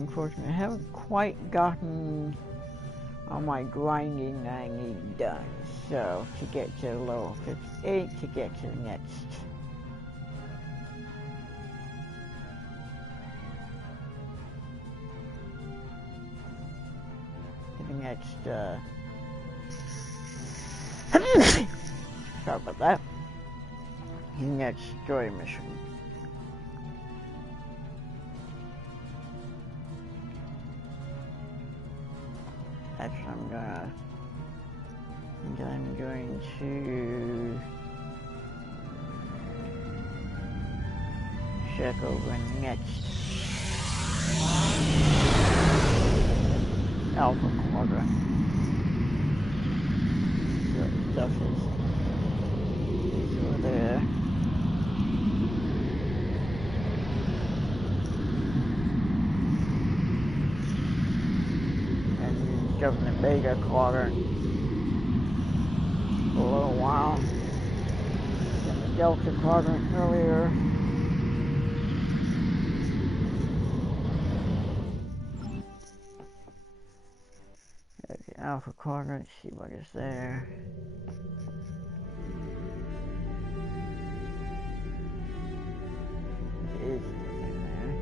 Unfortunately, I haven't quite gotten all my grinding that I need done. So to get to level 58, to get to the next, sorry about that, the next story mission. Actually, I'm going to check over next Alpha Quadrant. So stuff is over there. And stuff in the Beta Quadrant for a little while. In the Delta Quadrant earlier. There's the Alpha Quadrant, see what is there. It is nothing there.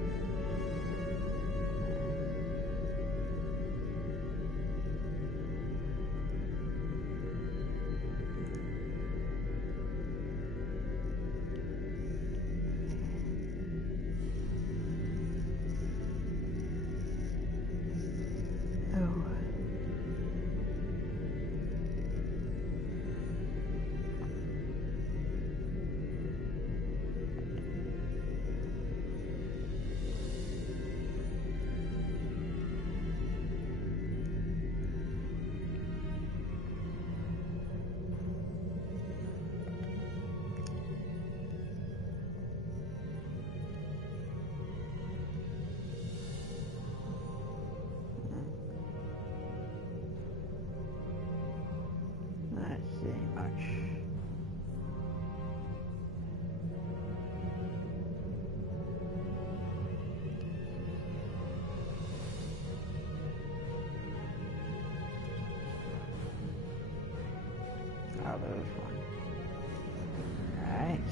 Not seeing much. Oh, there's one. Alright.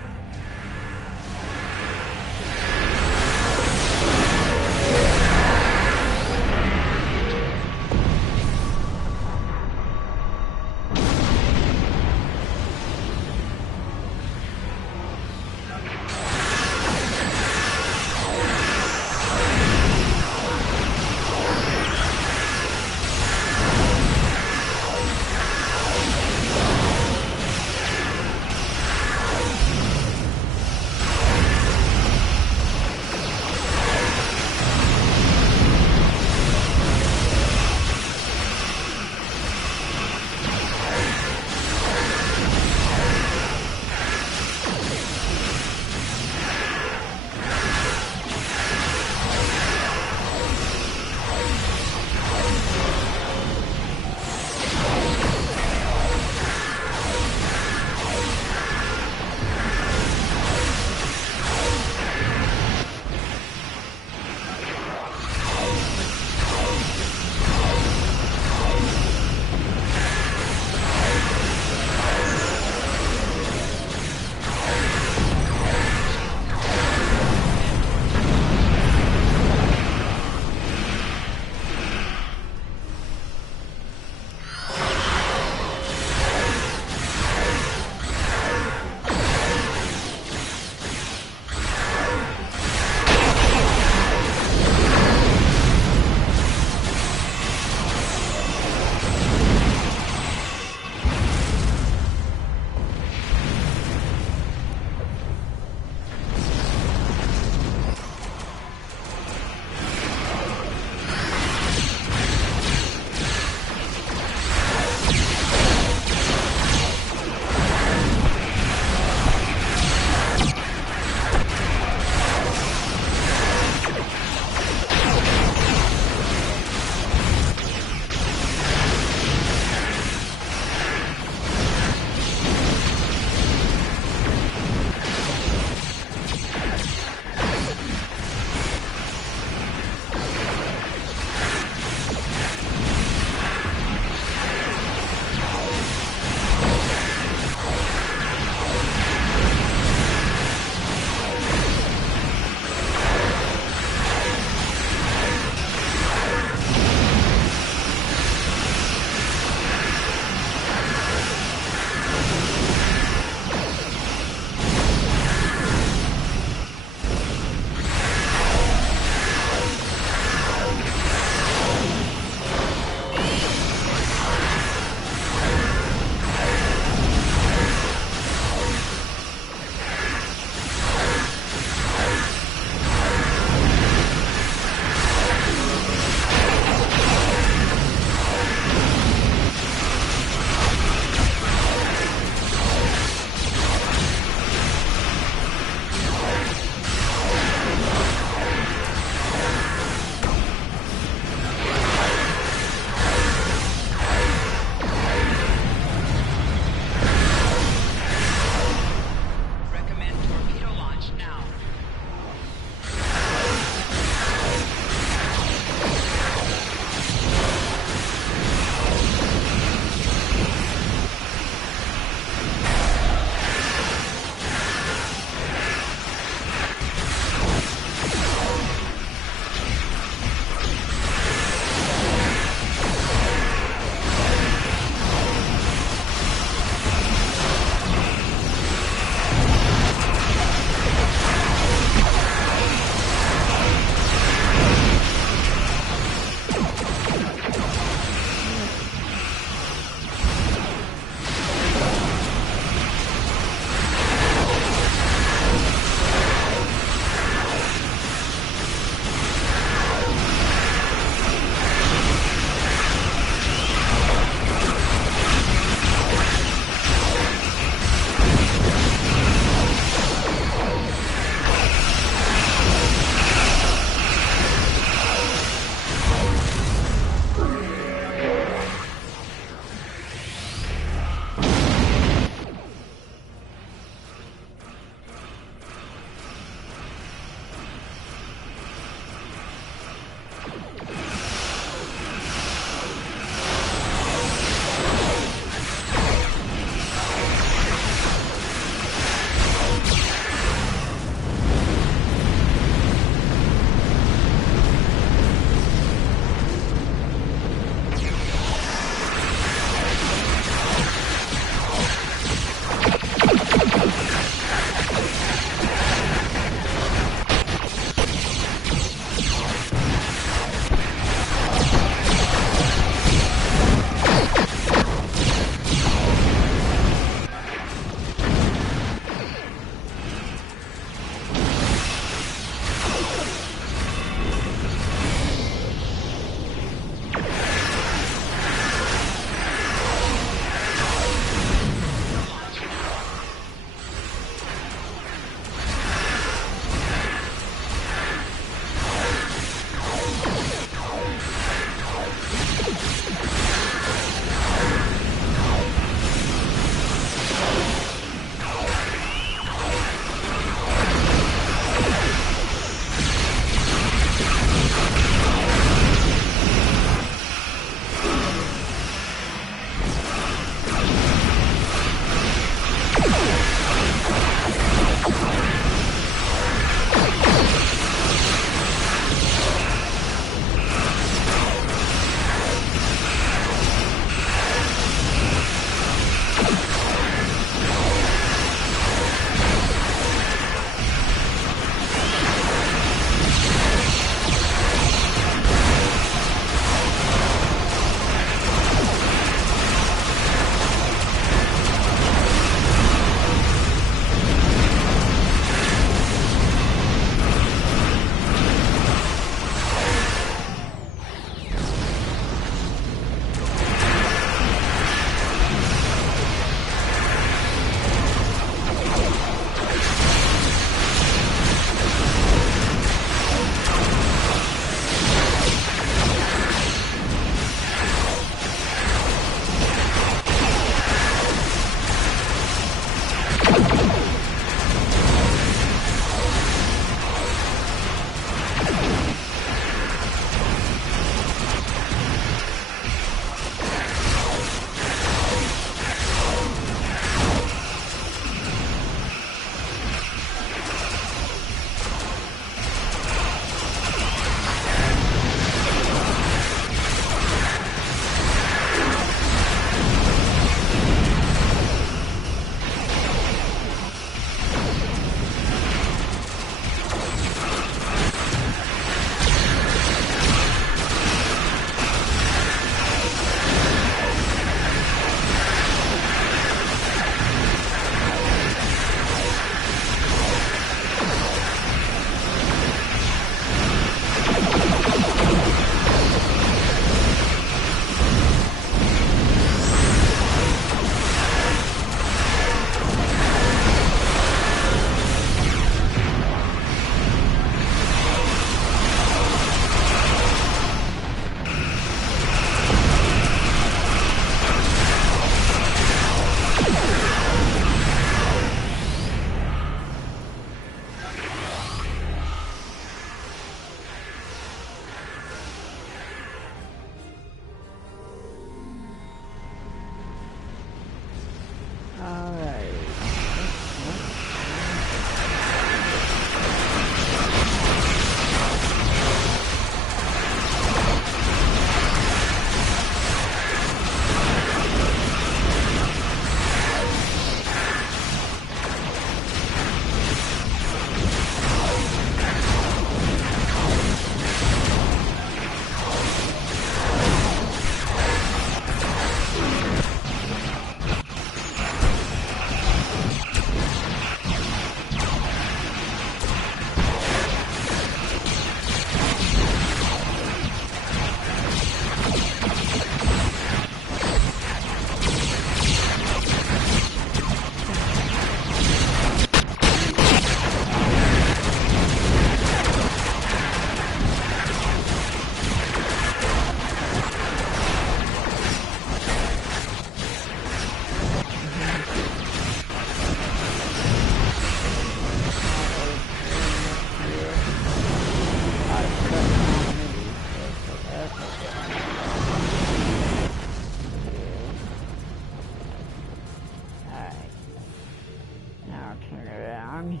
I'm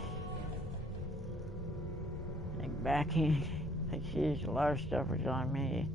like backing. Like, she's a lot of stuff was on me.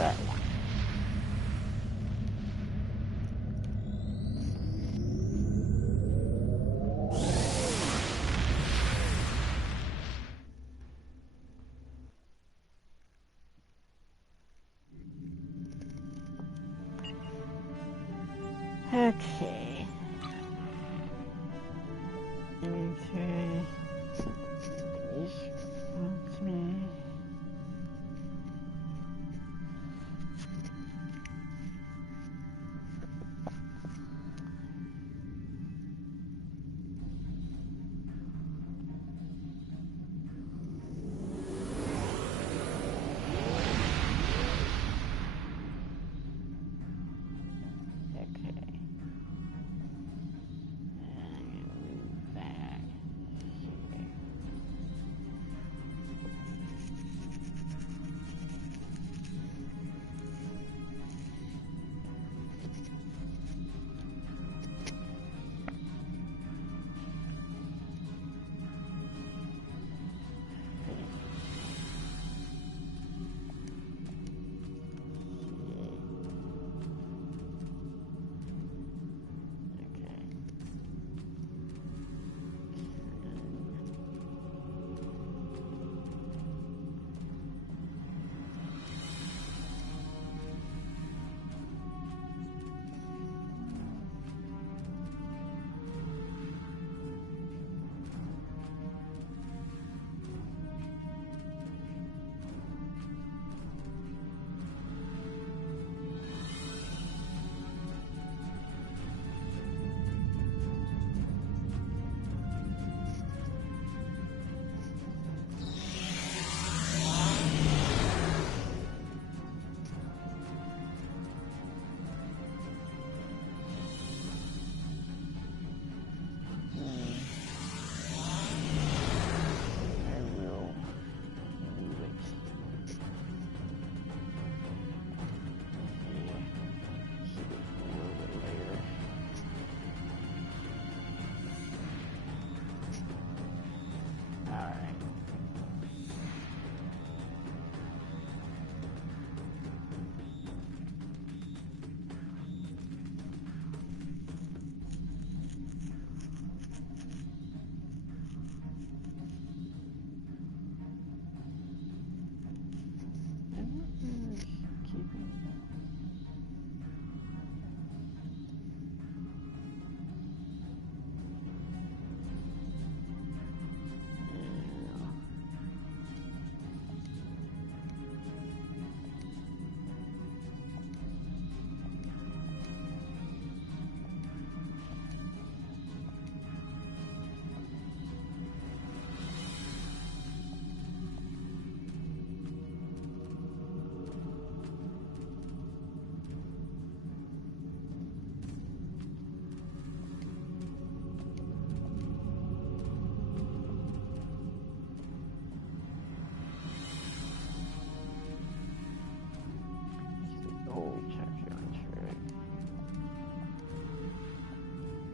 that one. Okay. Okay. That's me.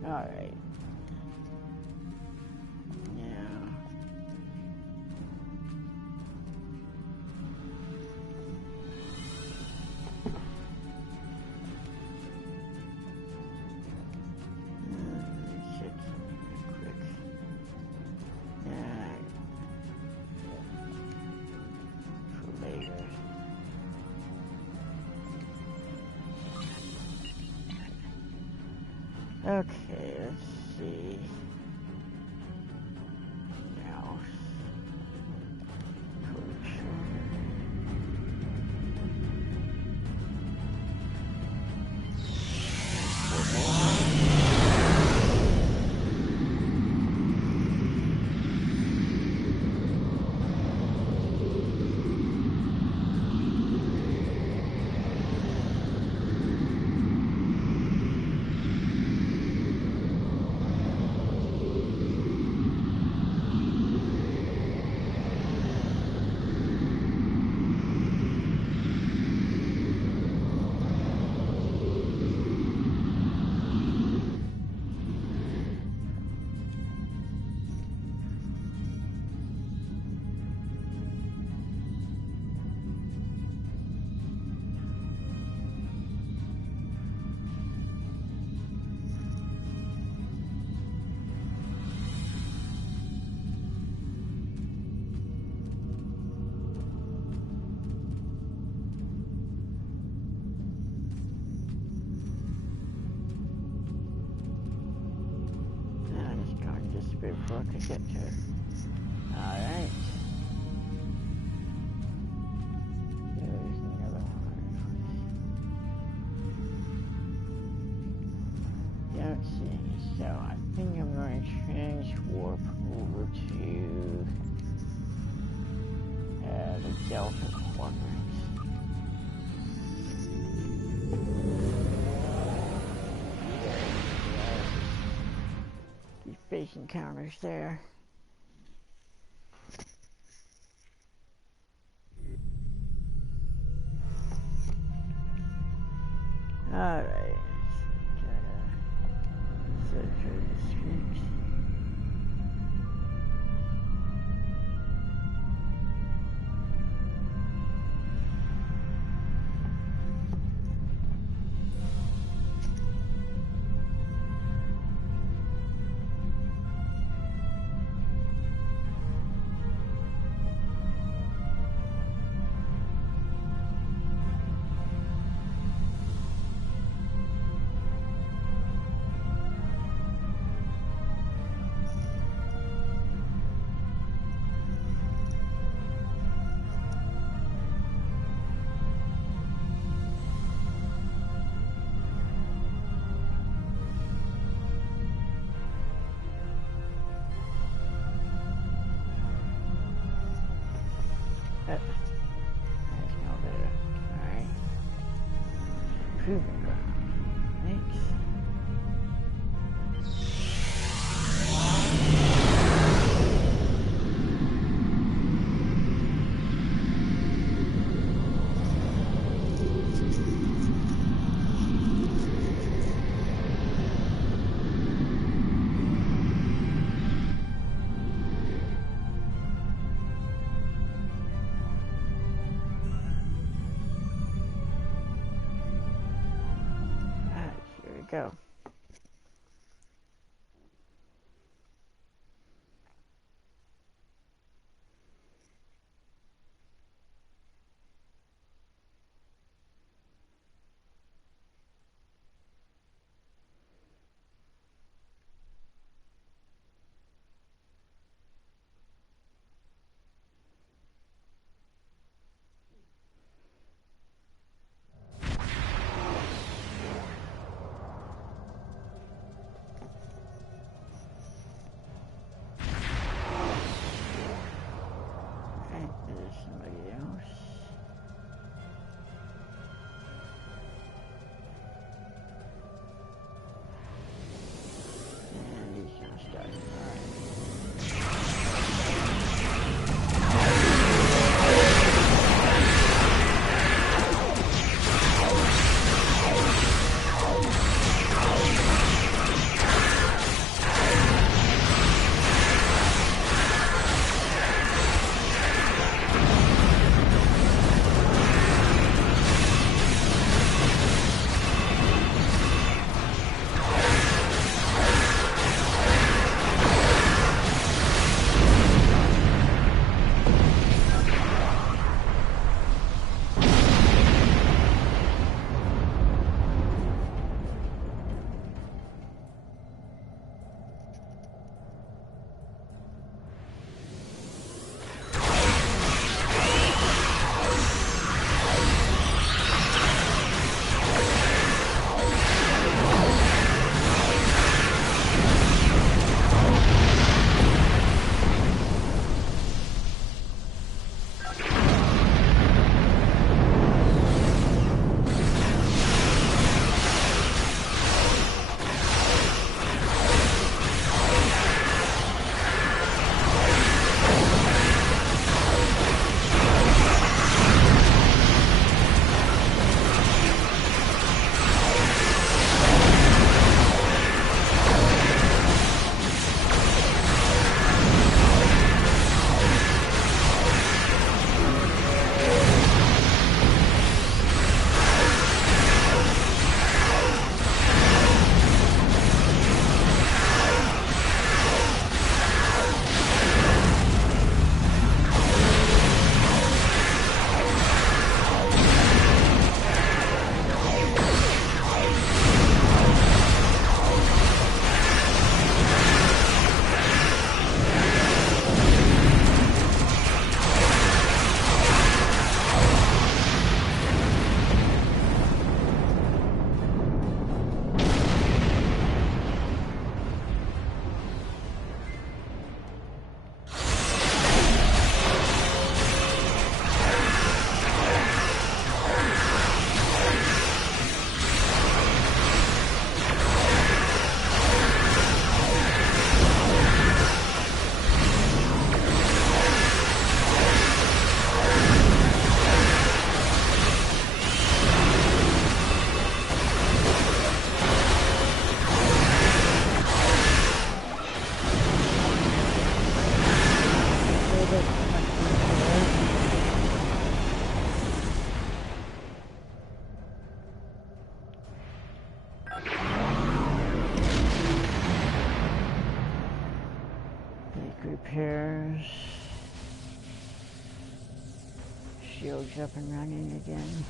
Alright. Okay, let's see. Mouse. for it to get to. Alright. There's another one. Don't see any, so I think I'm going to transwarp over to the Delta Quadrant. These base encounters there. Alright, let's search for the streets. There's no there. Alright. Proving ground. Thanks. Go. repairs. Shields up and running again.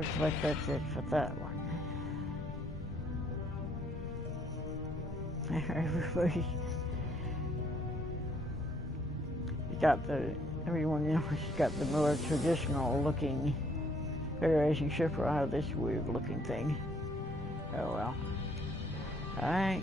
looks like that's it for that one. Everybody got everyone else got the more traditional looking Federation ship out of this weird looking thing. Oh well. Alright.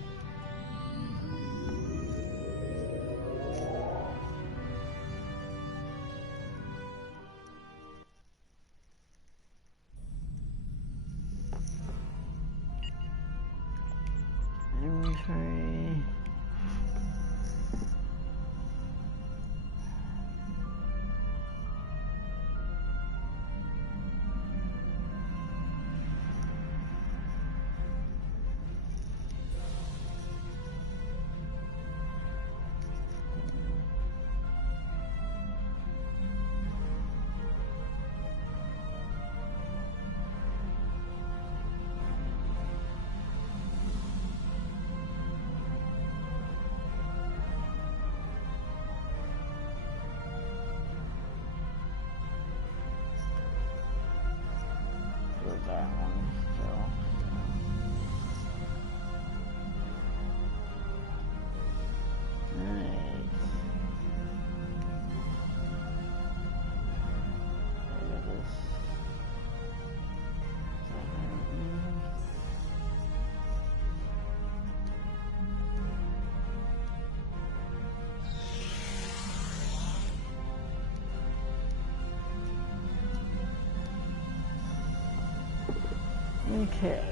Okay.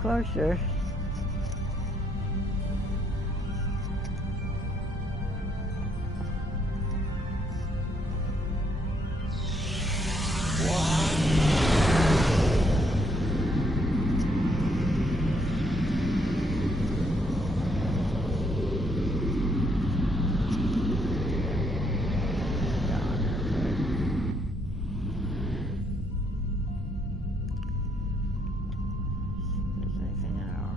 Closer. Anything else?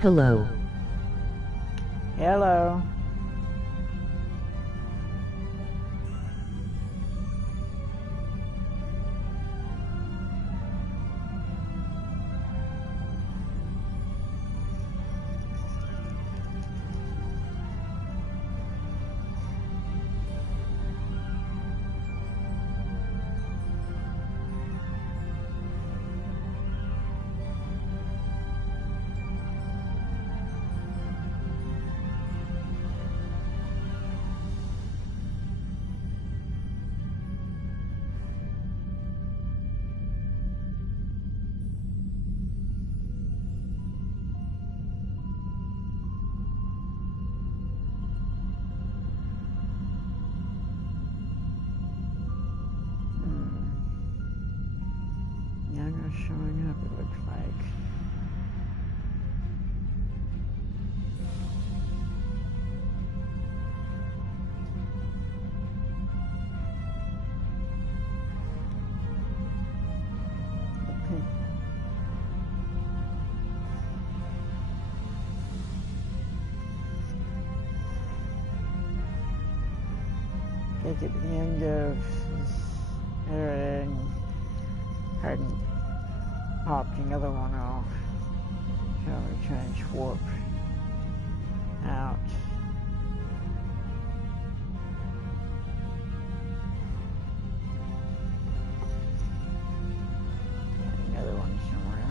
Hello. Hello. Younger showing up, it looks like. Like at the end of this era and hadn't popped another one off. So we try and swap out. Another one somewhere.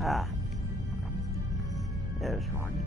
Ah, there's one.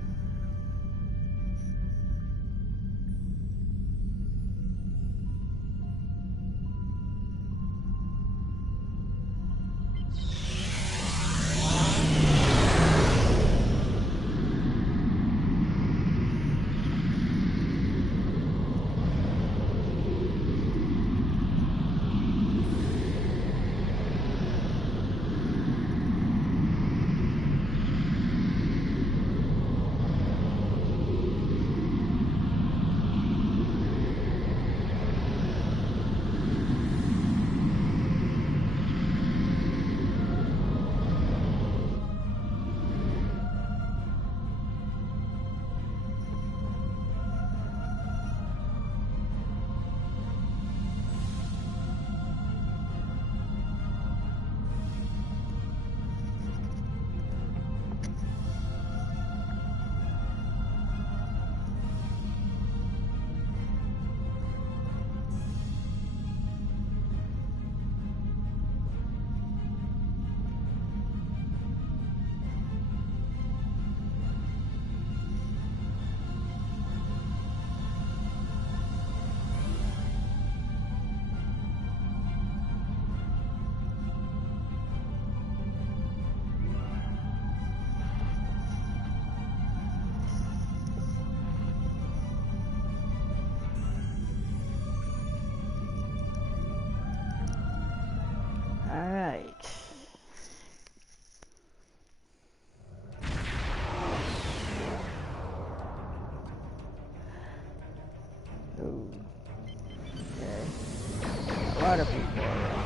A lot of people are around.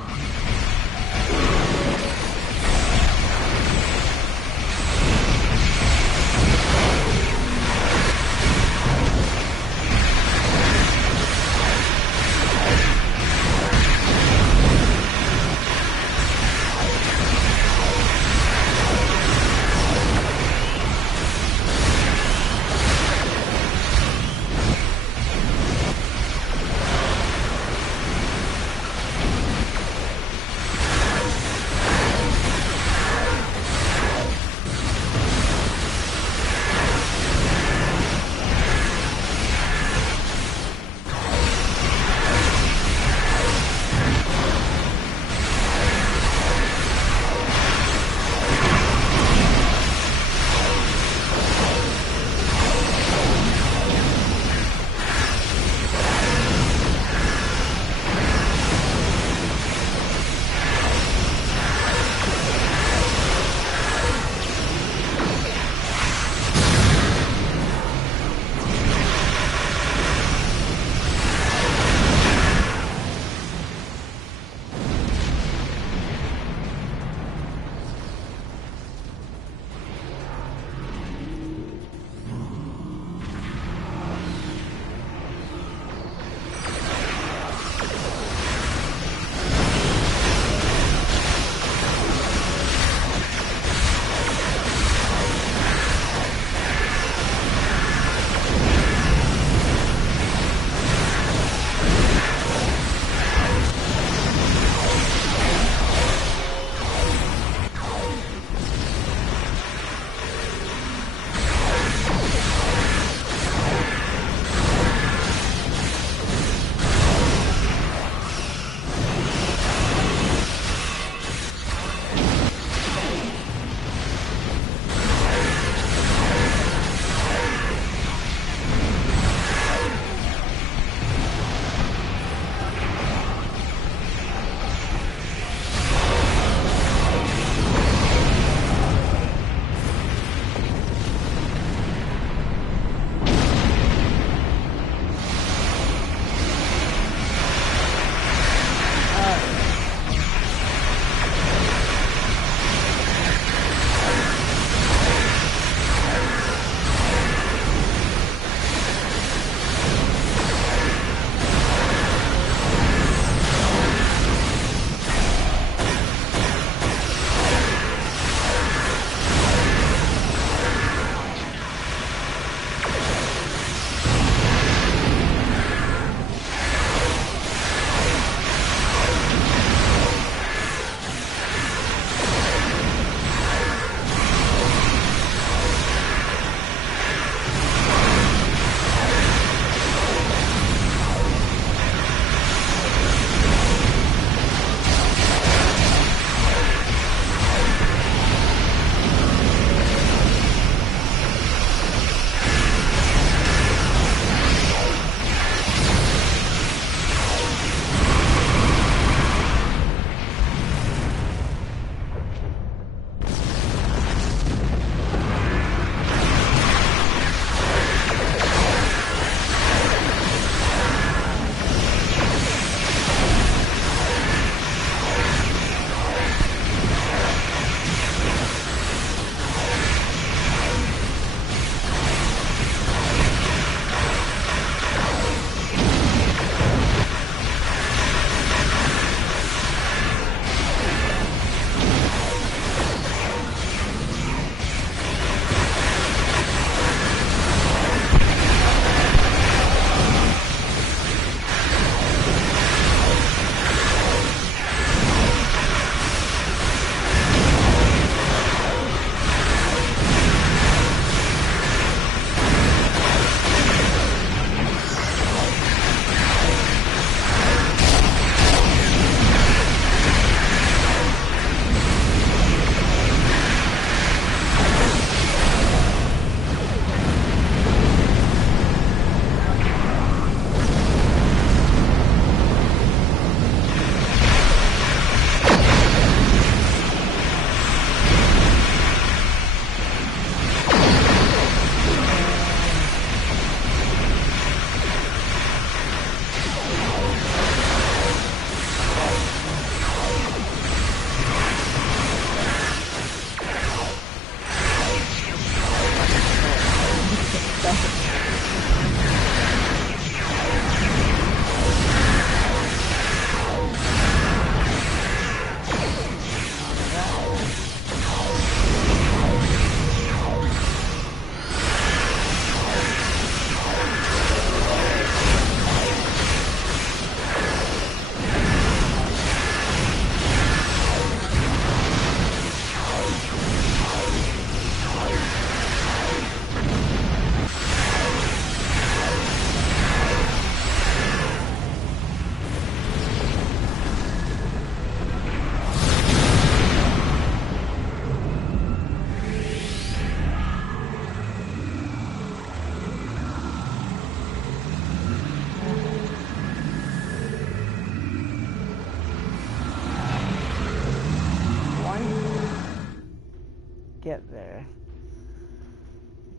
get there.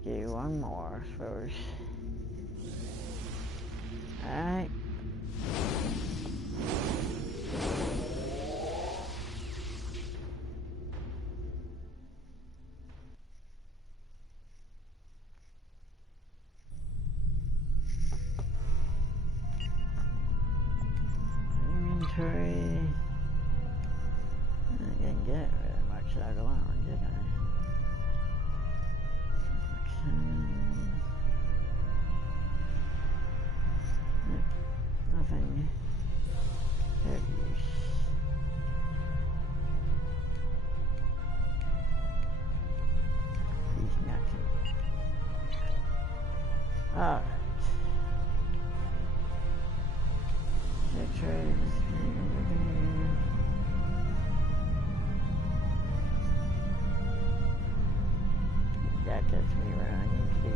Give you one more, I suppose. Alright. Inventory. I didn't get very much out of that one, did I? Nothing heavy. He's nothing. Alright. That gets me where I need to be.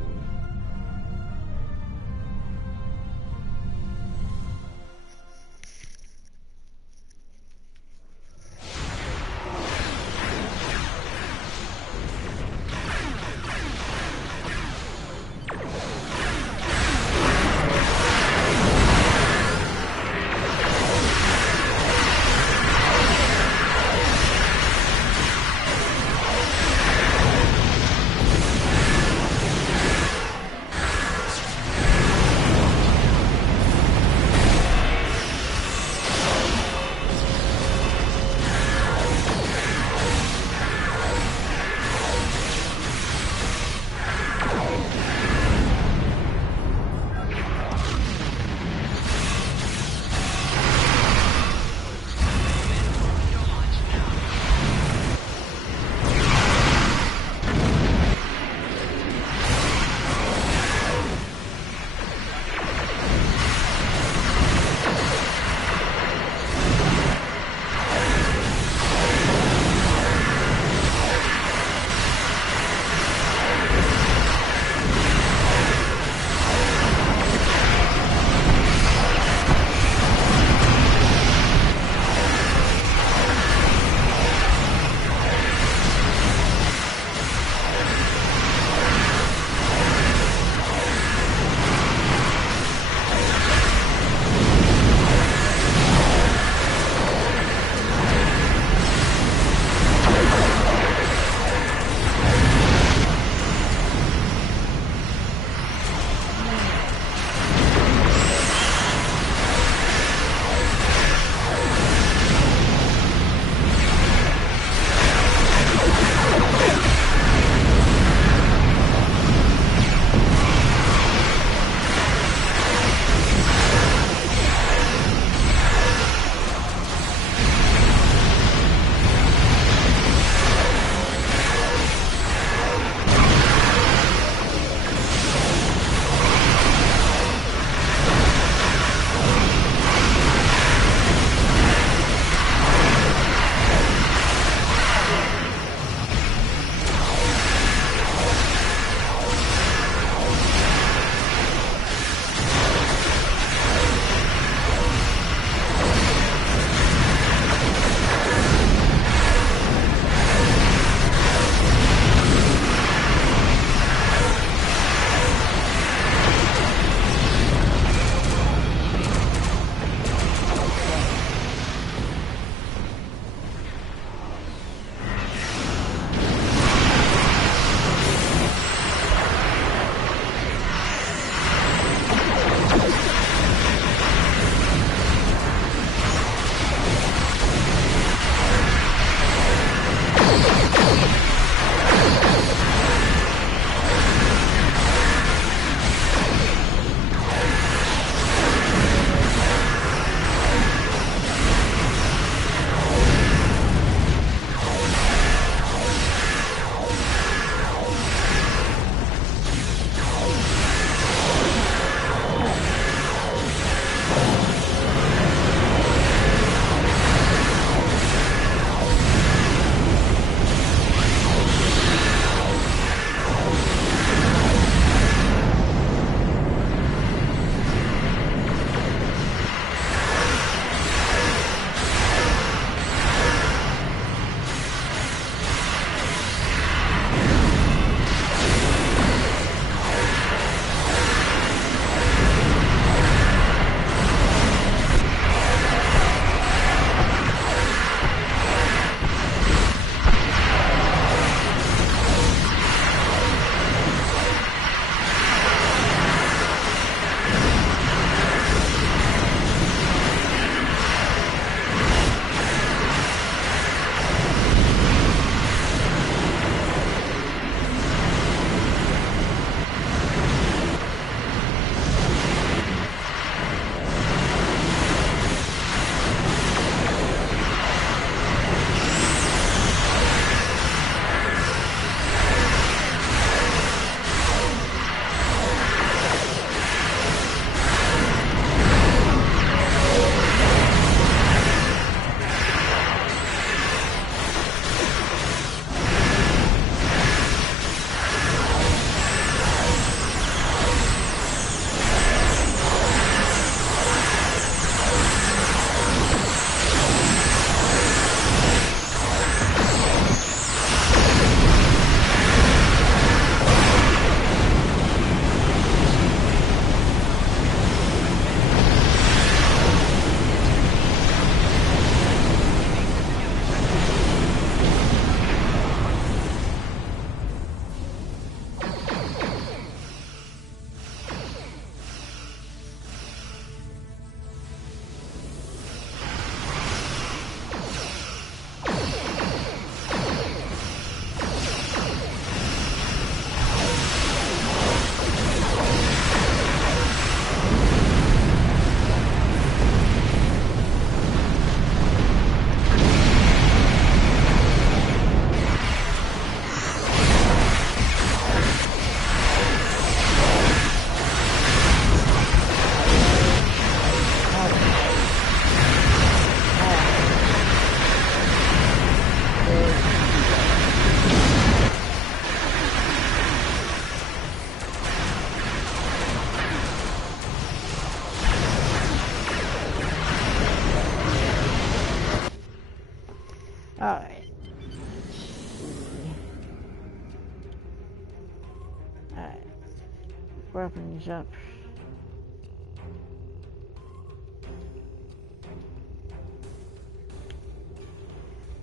weapons up.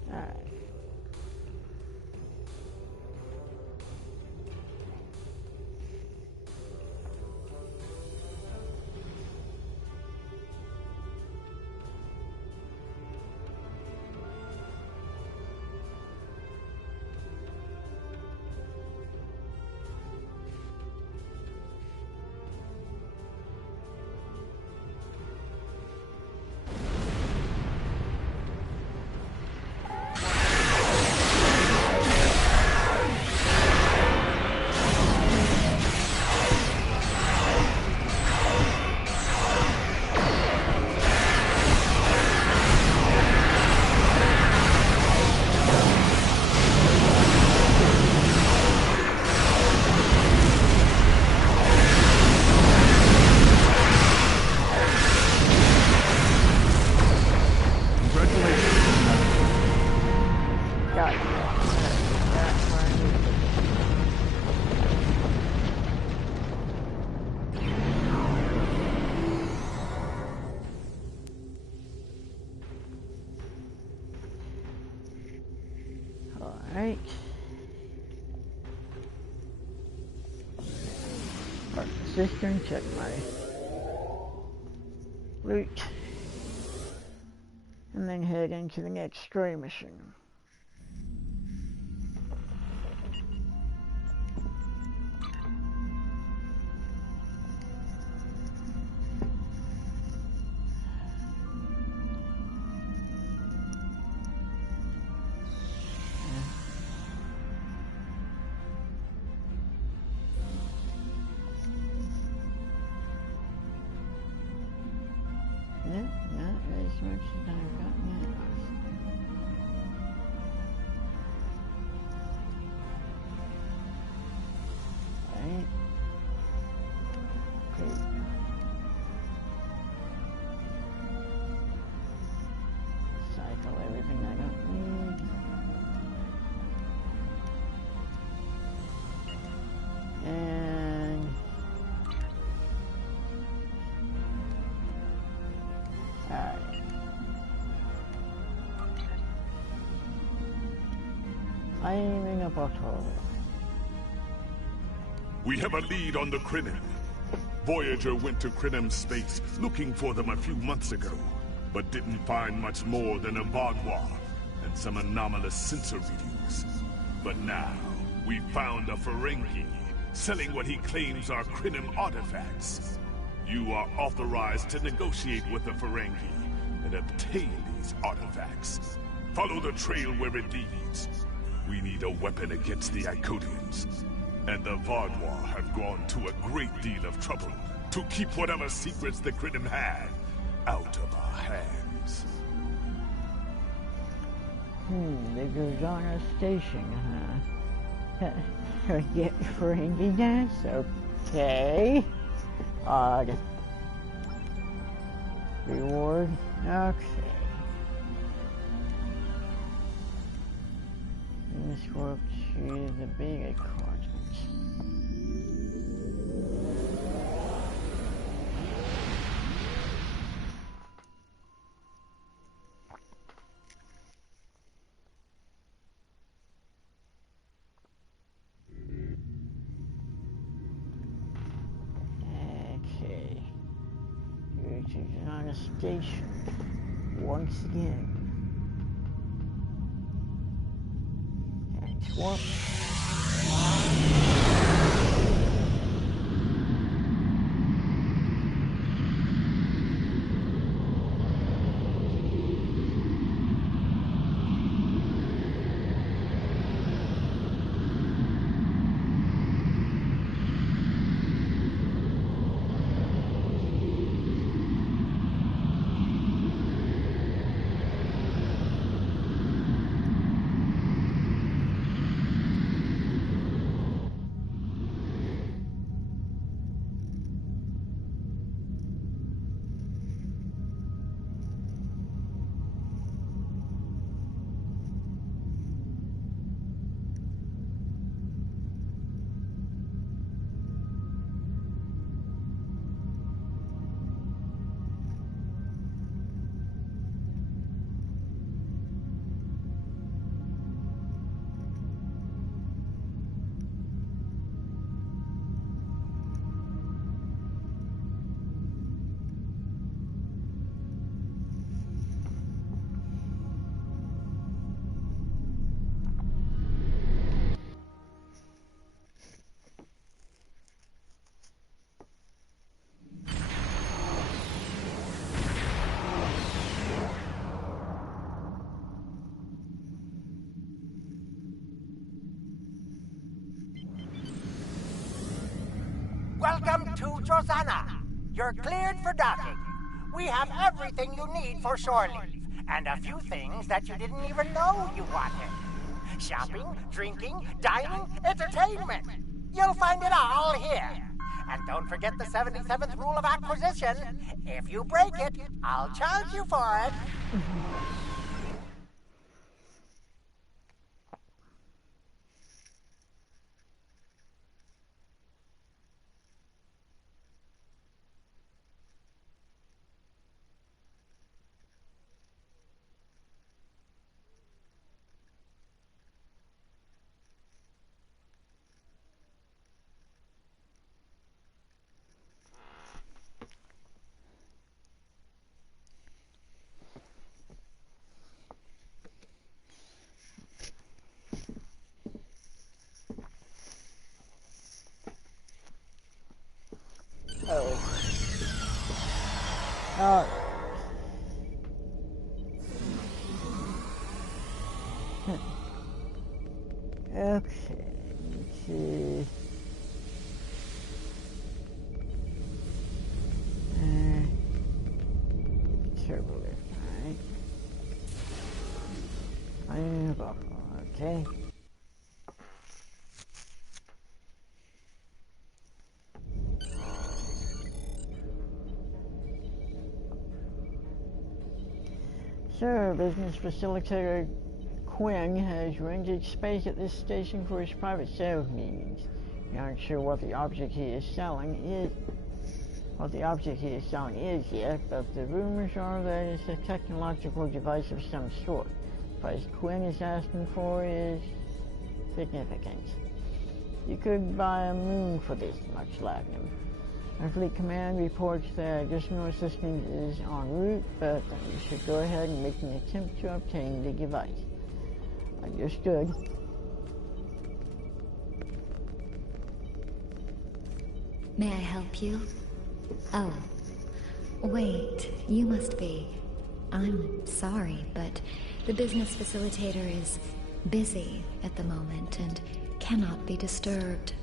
Alright. Alright. Park the cistern, check my loot, and then head into the next stray mission. Not as much as I've got now. Right. Great. Cycle everything I don't need. And alright. Aiming a bottle. We have a lead on the Crinim. Voyager went to Crinim's space looking for them a few months ago, but didn't find much more than a Vaudois and some anomalous sensor readings. But now, we found a Ferengi selling what he claims are Crinim artifacts. You are authorized to negotiate with the Ferengi and obtain these artifacts. Follow the trail where it leads. We need a weapon against the Icodians. And the Vaudois have gone to a great deal of trouble to keep whatever secrets the Crinim had out of our hands. The Gazana station, huh? Get Ferengi dance? Okay. Odd. Reward? Okay. This work to the bigger quadrant. Okay. Here to on a station once again. Swap. Welcome to Josana. You're cleared for docking. We have everything you need for shore leave, and a few things that you didn't even know you wanted. Shopping, drinking, dining, entertainment. You'll find it all here. And don't forget the 77th rule of acquisition. If you break it, I'll charge you for it. Okay, let's see. Turbo lift, alright. Okay. Sir, business facilitator Quinn has rented space at this station for his private sales meetings. We aren't sure what the object he is selling is yet, but the rumors are that it's a technological device of some sort. The price Quinn is asking for is significant. You could buy a moon for this much latinum. Our fleet command reports that additional assistance is en route, but you should go ahead and make an attempt to obtain the device. Understood. May I help you? Oh, wait, you must be. I'm sorry, but the business facilitator is busy at the moment and cannot be disturbed.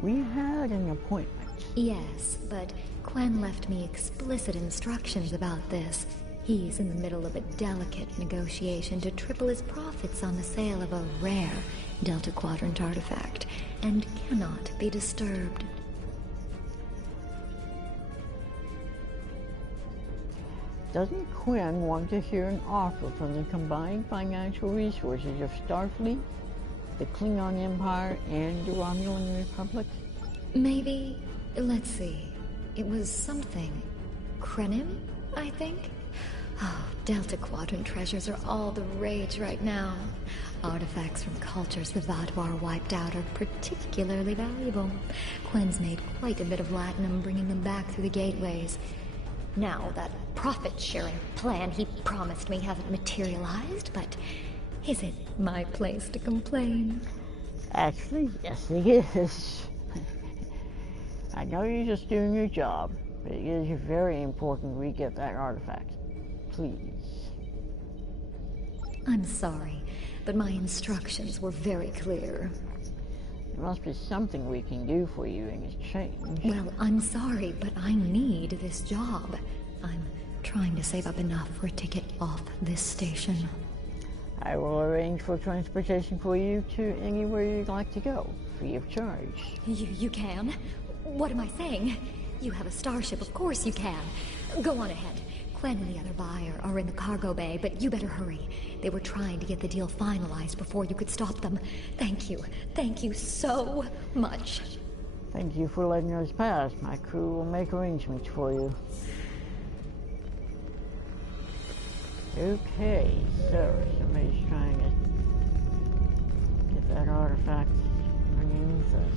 We had an appointment. Yes, but Quen left me explicit instructions about this. He's in the middle of a delicate negotiation to triple his profits on the sale of a rare Delta Quadrant artifact, and cannot be disturbed. Doesn't Quinn want to hear an offer from the combined financial resources of Starfleet, the Klingon Empire, and the Romulan Republic? Maybe. Let's see. It was something. Krenim, I think? Oh, Delta Quadrant treasures are all the rage right now. Artifacts from cultures the Vaadwaur wiped out are particularly valuable. Quinn's made quite a bit of latinum bringing them back through the gateways. Now, that profit-sharing plan he promised me hasn't materialized, but is it my place to complain? Actually, yes it is. I know you're just doing your job, but it is very important we get that artifact. Please. I'm sorry, but my instructions were very clear. There must be something we can do for you in exchange. Well, I'm sorry, but I need this job. I'm trying to save up enough for a ticket off this station. I will arrange for transportation for you to anywhere you'd like to go, free of charge. You can? What am I saying? You have a starship, of course you can. Go on ahead. Quen and the other buyer are in the cargo bay, but you better hurry. They were trying to get the deal finalized before you could stop them. Thank you. Thank you so much. Thank you for letting us pass. My crew will make arrangements for you. Okay, so somebody's trying to get that artifact underneath us.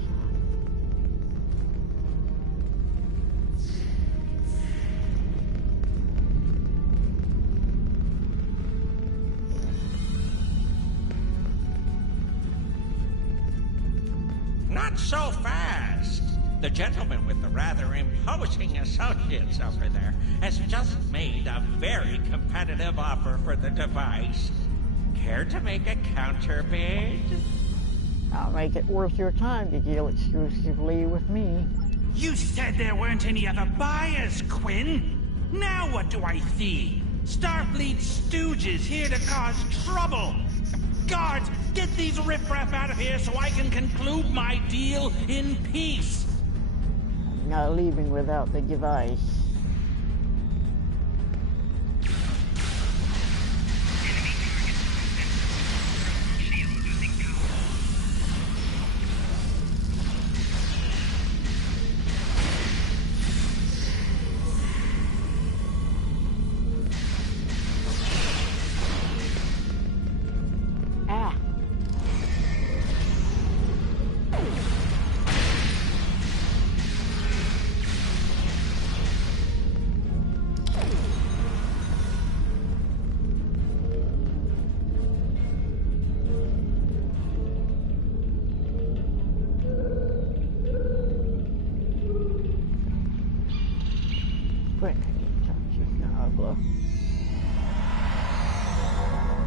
Not so fast! The gentleman with the rather imposing associates over there has just made a very competitive offer for the device. Care to make a counterbid? I'll make it worth your time to deal exclusively with me. You said there weren't any other buyers, Quinn. Now what do I see? Starfleet stooges here to cause trouble. Guards, get these riffraff out of here so I can conclude my deal in peace. Not leaving without the device.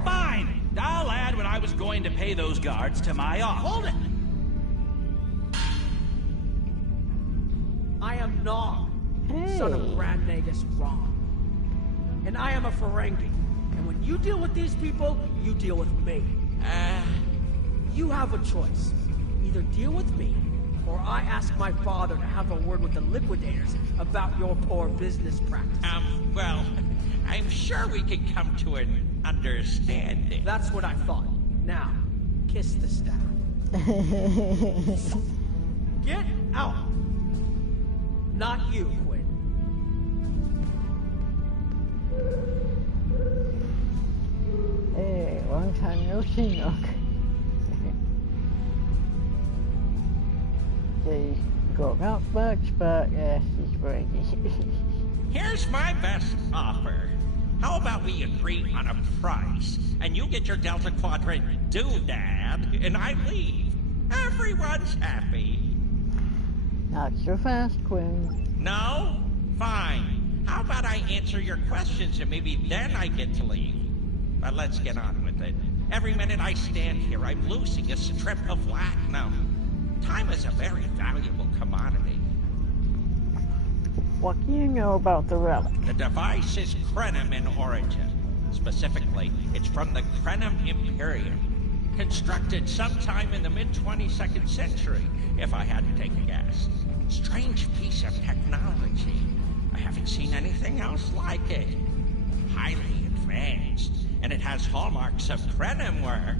Fine! I'll add what I was going to pay those guards to my offer. Hold it! I am Nog, Hey. son of Grand Nagus Rom. And I am a Ferengi. And when you deal with these people, you deal with me. You have a choice. Either deal with me, or I ask my father to have a word with the liquidators about your poor business practice. Well, I'm sure we could come to an understanding. That's what I thought. Now, kiss the staff. Get out! Not you, Quinn. Hey, long time no see, Nook. They go out much, but yes, he's breaking. Here's my best offer. How about we agree on a price, and you get your Delta Quadrant doodad, and I leave. Everyone's happy. Not so fast, Quinn. No? Fine. How about I answer your questions, and maybe then I get to leave? But let's get on with it. Every minute I stand here, I'm losing a strip of latinum. Time is a very valuable commodity. What do you know about the relic? The device is Krenim in origin. Specifically, it's from the Krenim Imperium. Constructed sometime in the mid-22nd century, if I had to take a guess. Strange piece of technology. I haven't seen anything else like it. Highly advanced, and it has hallmarks of Krenim work.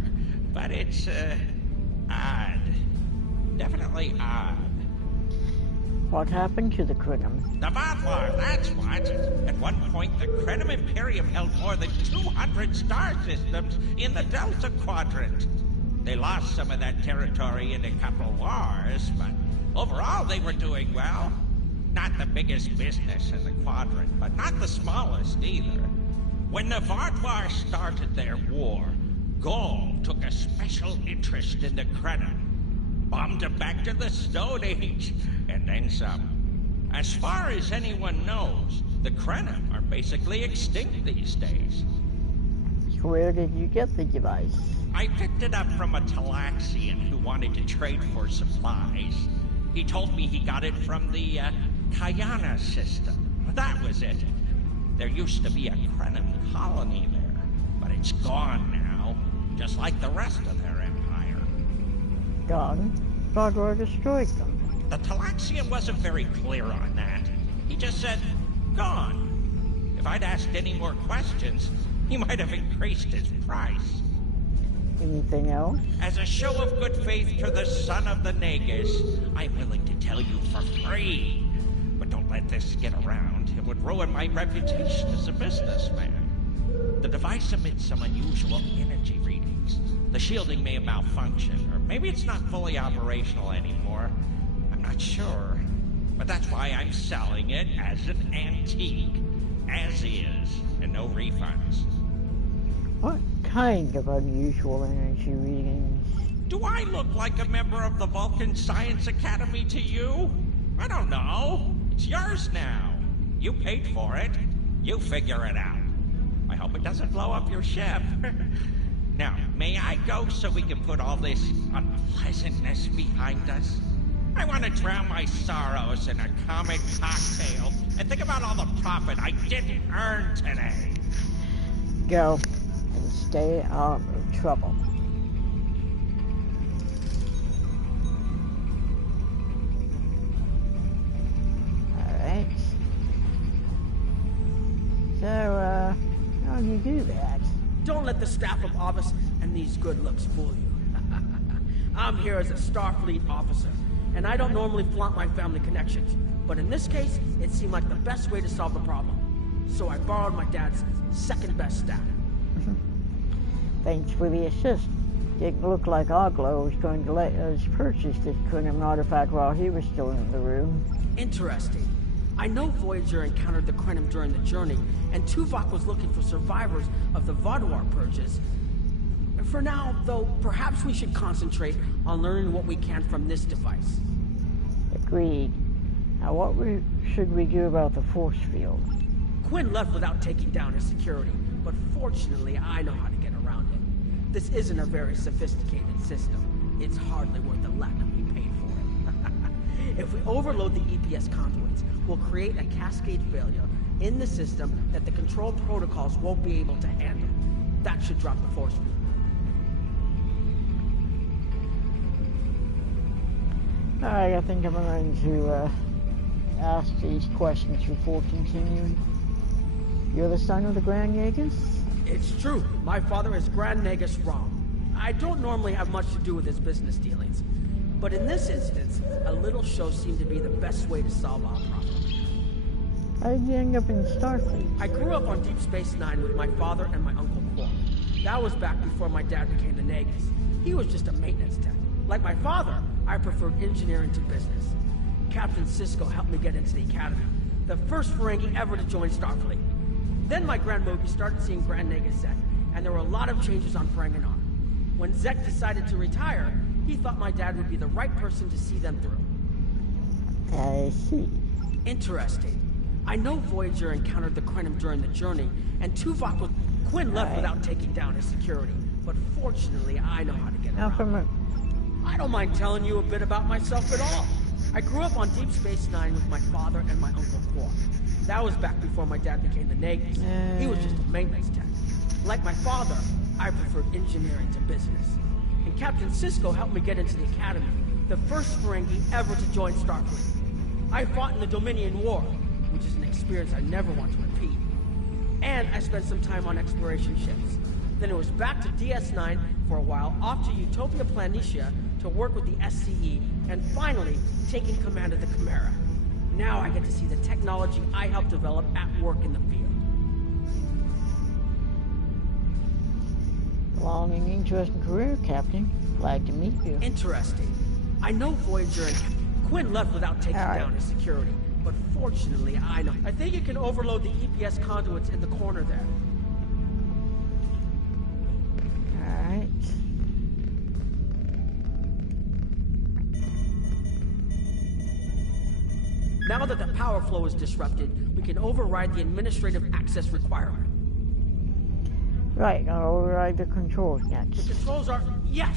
But it's, odd. Definitely odd. What happened to the Krenim? The Vatlar, that's what. At one point, the Krenim Imperium held more than 200 star systems in the Delta Quadrant. They lost some of that territory in a couple wars, but overall they were doing well. Not the biggest business in the Quadrant, but not the smallest either. When the Vatlar started their war, Gaul took a special interest in the Krenim. Bombed them back to the Stone Age, and then some. As far as anyone knows, the Krenim are basically extinct these days. Where did you get the device? I picked it up from a Talaxian who wanted to trade for supplies. He told me he got it from the Kayana system. That was it. There used to be a Krenim colony there, but it's gone now, just like the rest of their empire. Gone? Vatlar destroyed them. The Talaxian wasn't very clear on that. He just said, gone. If I'd asked any more questions, he might have increased his price. Anything else? As a show of good faith to the son of the Nagus, I'm willing to tell you for free. But don't let this get around. It would ruin my reputation as a businessman. The device emits some unusual energy readings. The shielding may have malfunctioned, or maybe it's not fully operational anymore. I'm not sure. But that's why I'm selling it as an antique. As is, and no refunds. What kind of unusual energy readings? Do I look like a member of the Vulcan Science Academy to you? I don't know. It's yours now. You paid for it. You figure it out. I hope it doesn't blow up your ship. Now, may I go so we can put all this unpleasantness behind us? I want to drown my sorrows in a comic cocktail and think about all the profit I didn't earn today. Go and stay out of trouble. Alright. So, how do you do that? Don't let the staff of Obus and these good looks fool you. I'm here as a Starfleet officer, and I don't normally flaunt my family connections. But in this case, it seemed like the best way to solve the problem. So I borrowed my dad's second best staff. Thanks for the assist. Didn't look like Oglo was going to let us purchase this Kunim artifact while he was still in the room. Interesting. I know Voyager encountered the Krenim during the journey, and Tuvok was looking for survivors of the Vaadwaur purges. For now, though, perhaps we should concentrate on learning what we can from this device. Agreed. Now should we do about the force field? Quinn left without taking down his security, but fortunately I know how to get around it. This isn't a very sophisticated system. It's hardly worth the latinum we paid for it. If we overload the EPS conduits, we'll create a cascade failure in the system that the control protocols won't be able to handle. That should drop the force field. Alright, I think I'm going to ask these questions before continuing. You're the son of the Grand Nagus? It's true. My father is Grand Nagus Rom. I don't normally have much to do with his business dealings. But in this instance, a little show seemed to be the best way to solve our problem. How did you end up in Starfleet? I grew up on Deep Space Nine with my father and my uncle Quark. That was back before my dad became the Nagus. He was just a maintenance tech. Like my father, I preferred engineering to business. Captain Sisko helped me get into the Academy, the first Ferengi ever to join Starfleet. Then my Grand Mogi started seeing Grand Nagus Zek, and there were a lot of changes on Ferenginar. When Zek decided to retire, he thought my dad would be the right person to see them through. I see. Interesting. I know Voyager encountered the Krenim during the journey, and Tuvok was... Quinn left without taking down his security, but fortunately I know how to get around. I don't mind telling you a bit about myself at all. I grew up on Deep Space Nine with my father and my uncle Quark. That was back before my dad became the Nagus. He was just a maintenance tech. Like my father, I preferred engineering to business. And Captain Sisko helped me get into the Academy, the first Ferengi ever to join Starfleet. I fought in the Dominion War, which is an experience I never want to repeat. And I spent some time on exploration ships. Then it was back to DS9 for a while, off to Utopia Planitia to work with the SCE, and finally taking command of the Chimera. Now I get to see the technology I helped develop at work in the field. Long and interesting career, Captain. Glad to meet you. Interesting. I know Voyager and Quinn left without taking down his security, but fortunately I know. I think you can overload the EPS conduits in the corner there. Alright. Now that the power flow is disrupted, we can override the administrative access requirement. Right, I'll override the controls next. The controls are, yes,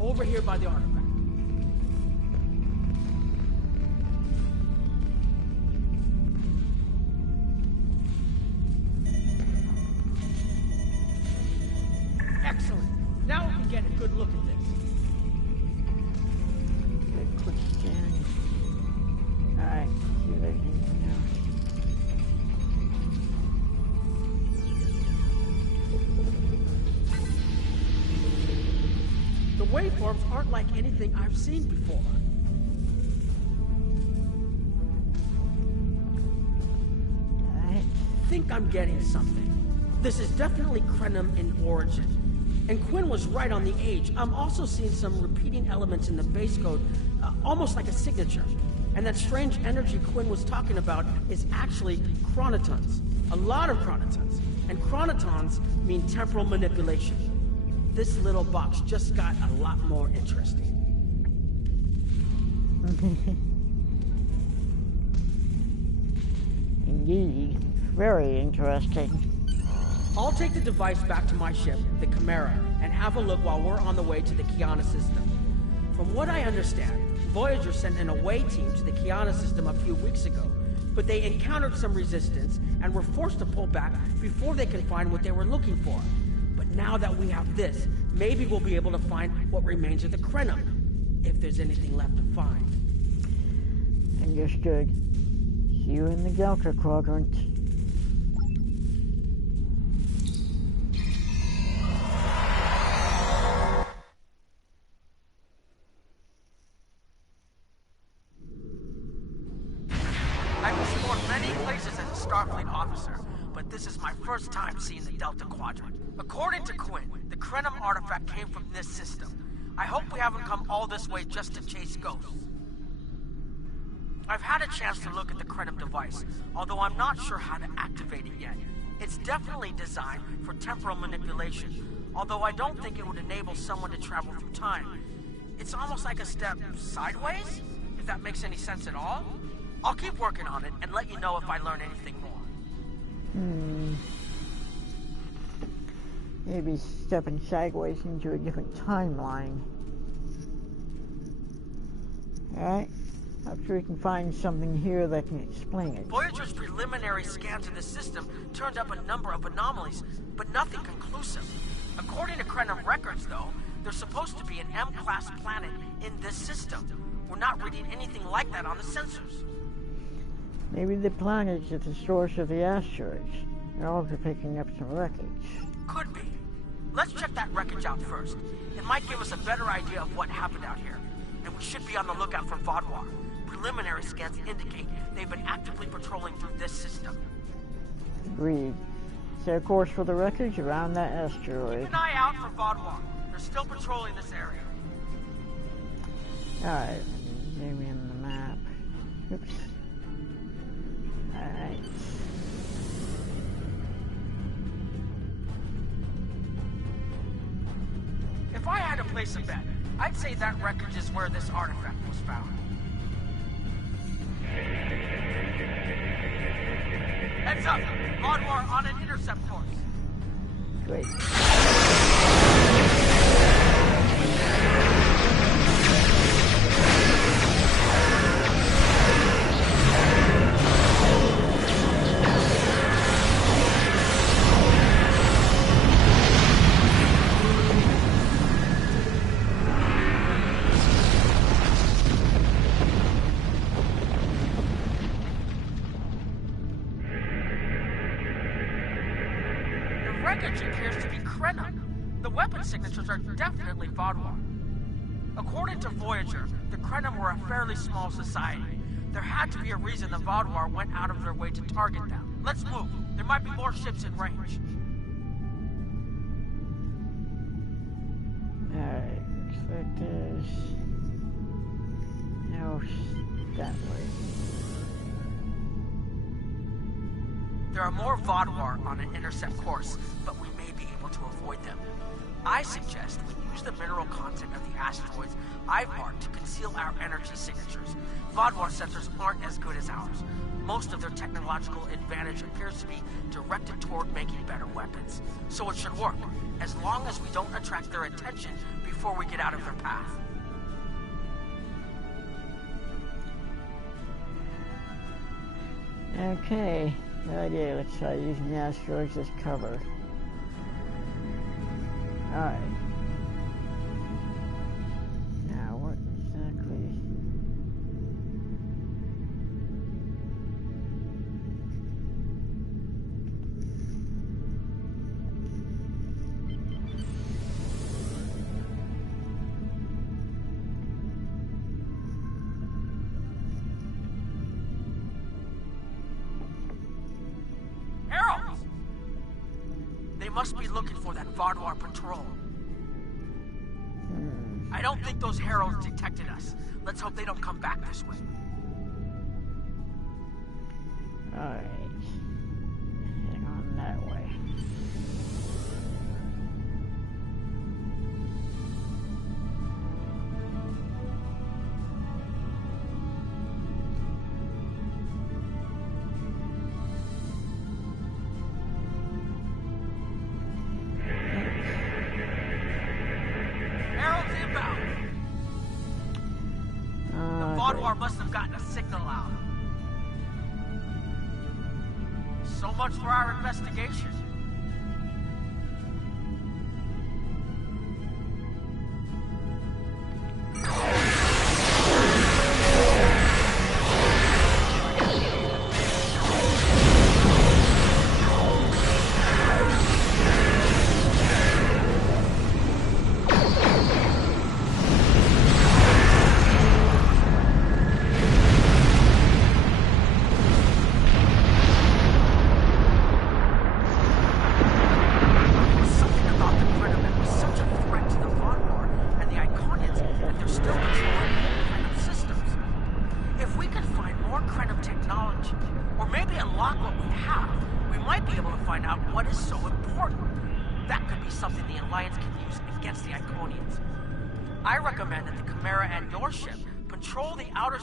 over here by the artifact. Excellent. Now we can get a good look at this. Good, quick scan. Alright, see if there's anything else. The waveforms aren't like anything I've seen before. Alright. Think I'm getting something. This is definitely Krenim in origin. And Quinn was right on the age. I'm also seeing some repeating elements in the base code, almost like a signature. And that strange energy Quinn was talking about is actually chronotons. A lot of chronotons. And chronotons mean temporal manipulation. This little box just got a lot more interesting. Indeed. Very interesting. I'll take the device back to my ship, the Chimera, and have a look while we're on the way to the Kiana system. From what I understand, Voyager sent an away team to the Kiana system a few weeks ago, but they encountered some resistance and were forced to pull back before they could find what they were looking for. But now that we have this, maybe we'll be able to find what remains of the Krenim, if there's anything left to find. Understood. See you in the Delta Quadrant. I've explored many places as a Starfleet officer, but this is my first time seeing the Delta Quadrant. According to Quinn, the Krenim artifact came from this system. I hope we haven't come all this way just to chase ghosts. I've had a chance to look at the Krenim device, although I'm not sure how to activate it yet. It's definitely designed for temporal manipulation, although I don't think it would enable someone to travel through time. It's almost like a step sideways, if that makes any sense at all. I'll keep working on it and let you know if I learn anything more. Maybe stepping sideways into a different timeline. Alright, after we can find something here that can explain it. Voyager's preliminary scans of the system turned up a number of anomalies, but nothing conclusive. According to Krenim records, though, there's supposed to be an M-class planet in this system. We're not reading anything like that on the sensors. Maybe the planet's at the source of the asteroids. They're also picking up some wreckage. Could be. Let's check that wreckage out first. It might give us a better idea of what happened out here. And we should be on the lookout for Vaadwaur. Preliminary scans indicate they've been actively patrolling through this system. Agreed. Set a course for the wreckage around that asteroid. Keep an eye out for Vaadwaur. They're still patrolling this area. Alright, zoom in the map. Oops. Alright. If I had to place a bet, I'd say that wreckage is where this artifact was found. Heads up! Vaadwaur on an intercept course. Great. Wreckage appears to be Krenim. The weapon signatures are definitely Vaadwaur. According to Voyager, the Krenim were a fairly small society. There had to be a reason the Vaadwaur went out of their way to target them. Let's move. There might be more ships in range. Alright, looks like there's no that way. There are more Vaadwaur on an intercept course, but we may be able to avoid them. I suggest we use the mineral content of the asteroids I've marked to conceal our energy signatures. Vaadwaur sensors aren't as good as ours. Most of their technological advantage appears to be directed toward making better weapons. So it should work, as long as we don't attract their attention before we get out of their path. Okay, good idea. Let's try using the asteroids as cover. Alright. Now, what exactly? Heralds! They must be looking for that Vaadwaur patrol. I don't think those heralds detected us. Let's hope they don't come back this way. Alright. Heading on that way. Heralds inbound! Vaadwaur must have gotten a signal out. So much for our investigation.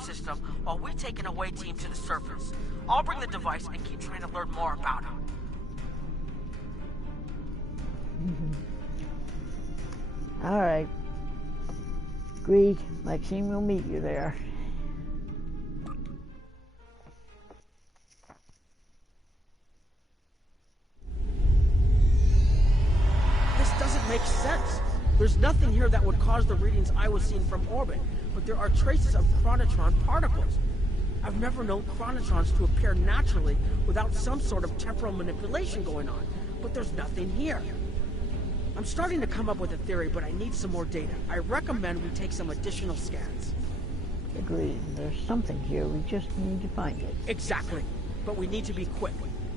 System while we take an away team to the surface. I'll bring the device and keep trying to learn more about him. Alright. Agreed. Maxine will meet you there. This doesn't make sense. There's nothing here that would cause the readings I was seeing from orbit, but there are traces of chronotron particles. I've never known chronotrons to appear naturally without some sort of temporal manipulation going on, but there's nothing here. I'm starting to come up with a theory, but I need some more data. I recommend we take some additional scans. Agreed. There's something here. We just need to find it. Exactly. But we need to be quick.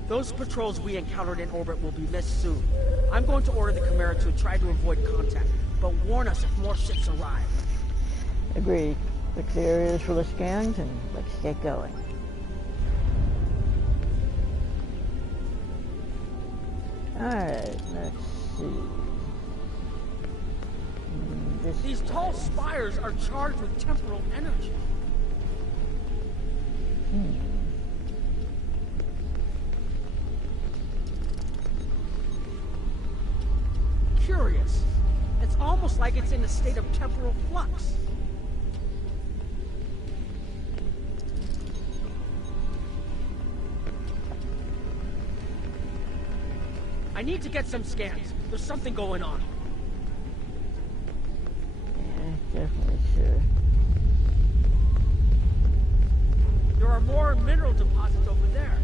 Those patrols we encountered in orbit will be missed soon. I'm going to order the Chimera to try to avoid contact, but warn us if more ships arrive. Agreed. The clear is for the scans, and let's get going. Alright, let's see. These tall spires are charged with temporal energy. Curious. It's almost like it's in a state of temporal flux. I need to get some scans. There's something going on. Yeah, definitely sure. There are more mineral deposits over there.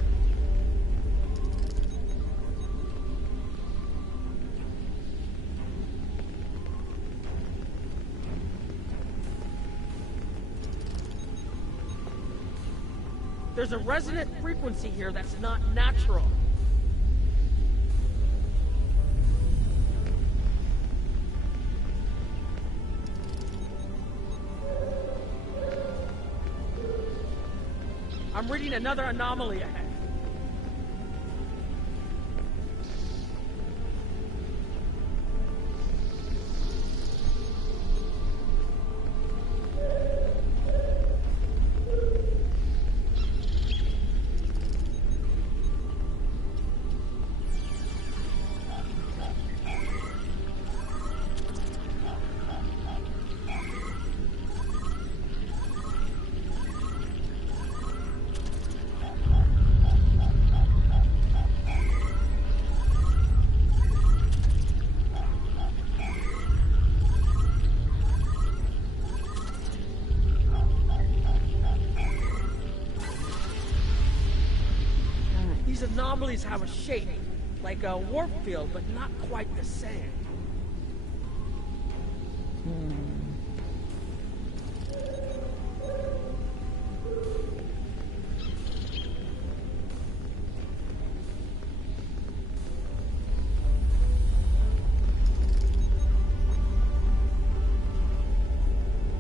There's a resonant frequency here that's not natural. I'm reading another anomaly ahead. These anomalies have a shape, like a warp field, but not quite the same.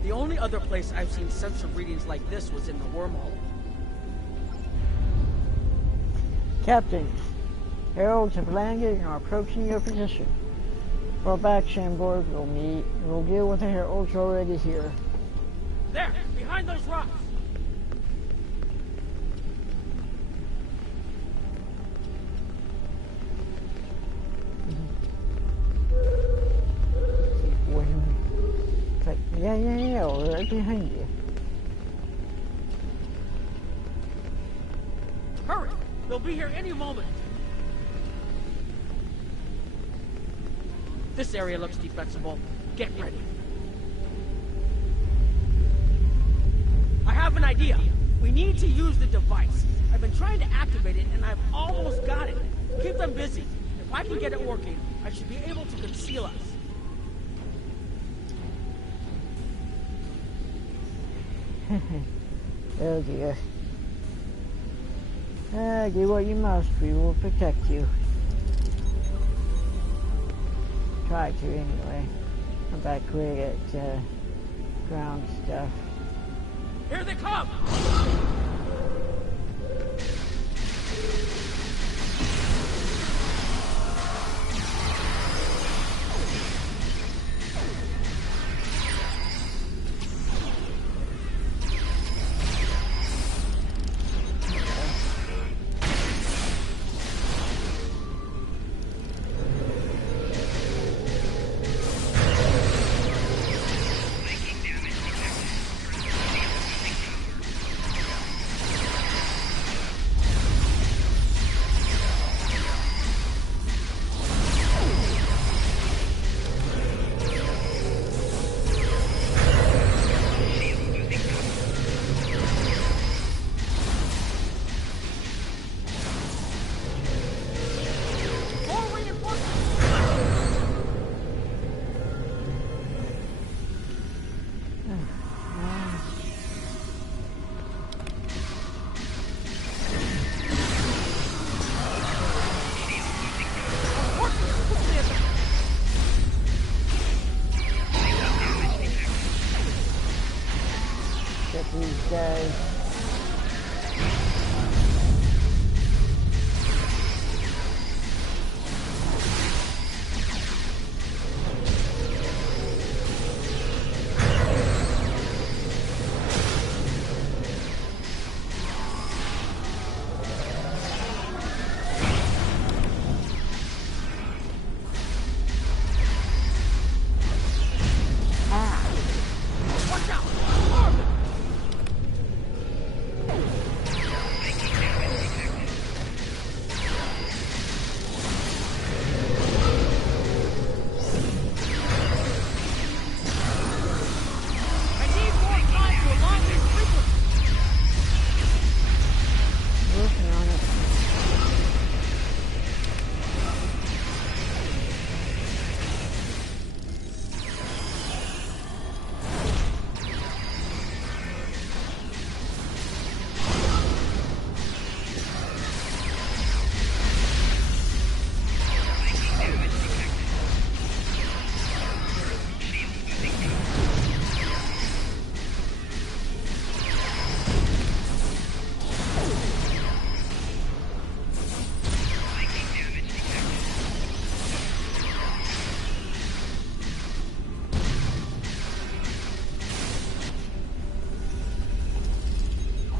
The only other place I've seen sensor readings like this was in the wormhole. Captain, heralds have landed and are approaching your position. Fall back, Shamborg. We'll deal with the heralds already here. There, behind those rocks. Yeah, right behind you. They'll be here any moment. This area looks defensible. Get ready. I have an idea. We need to use the device. I've been trying to activate it, and I've almost got it. Keep them busy. If I can get it working, I should be able to conceal us. Oh dear. Do what you must. We will protect you. Try to anyway. Come back quick at ground stuff. Here they come! These guys.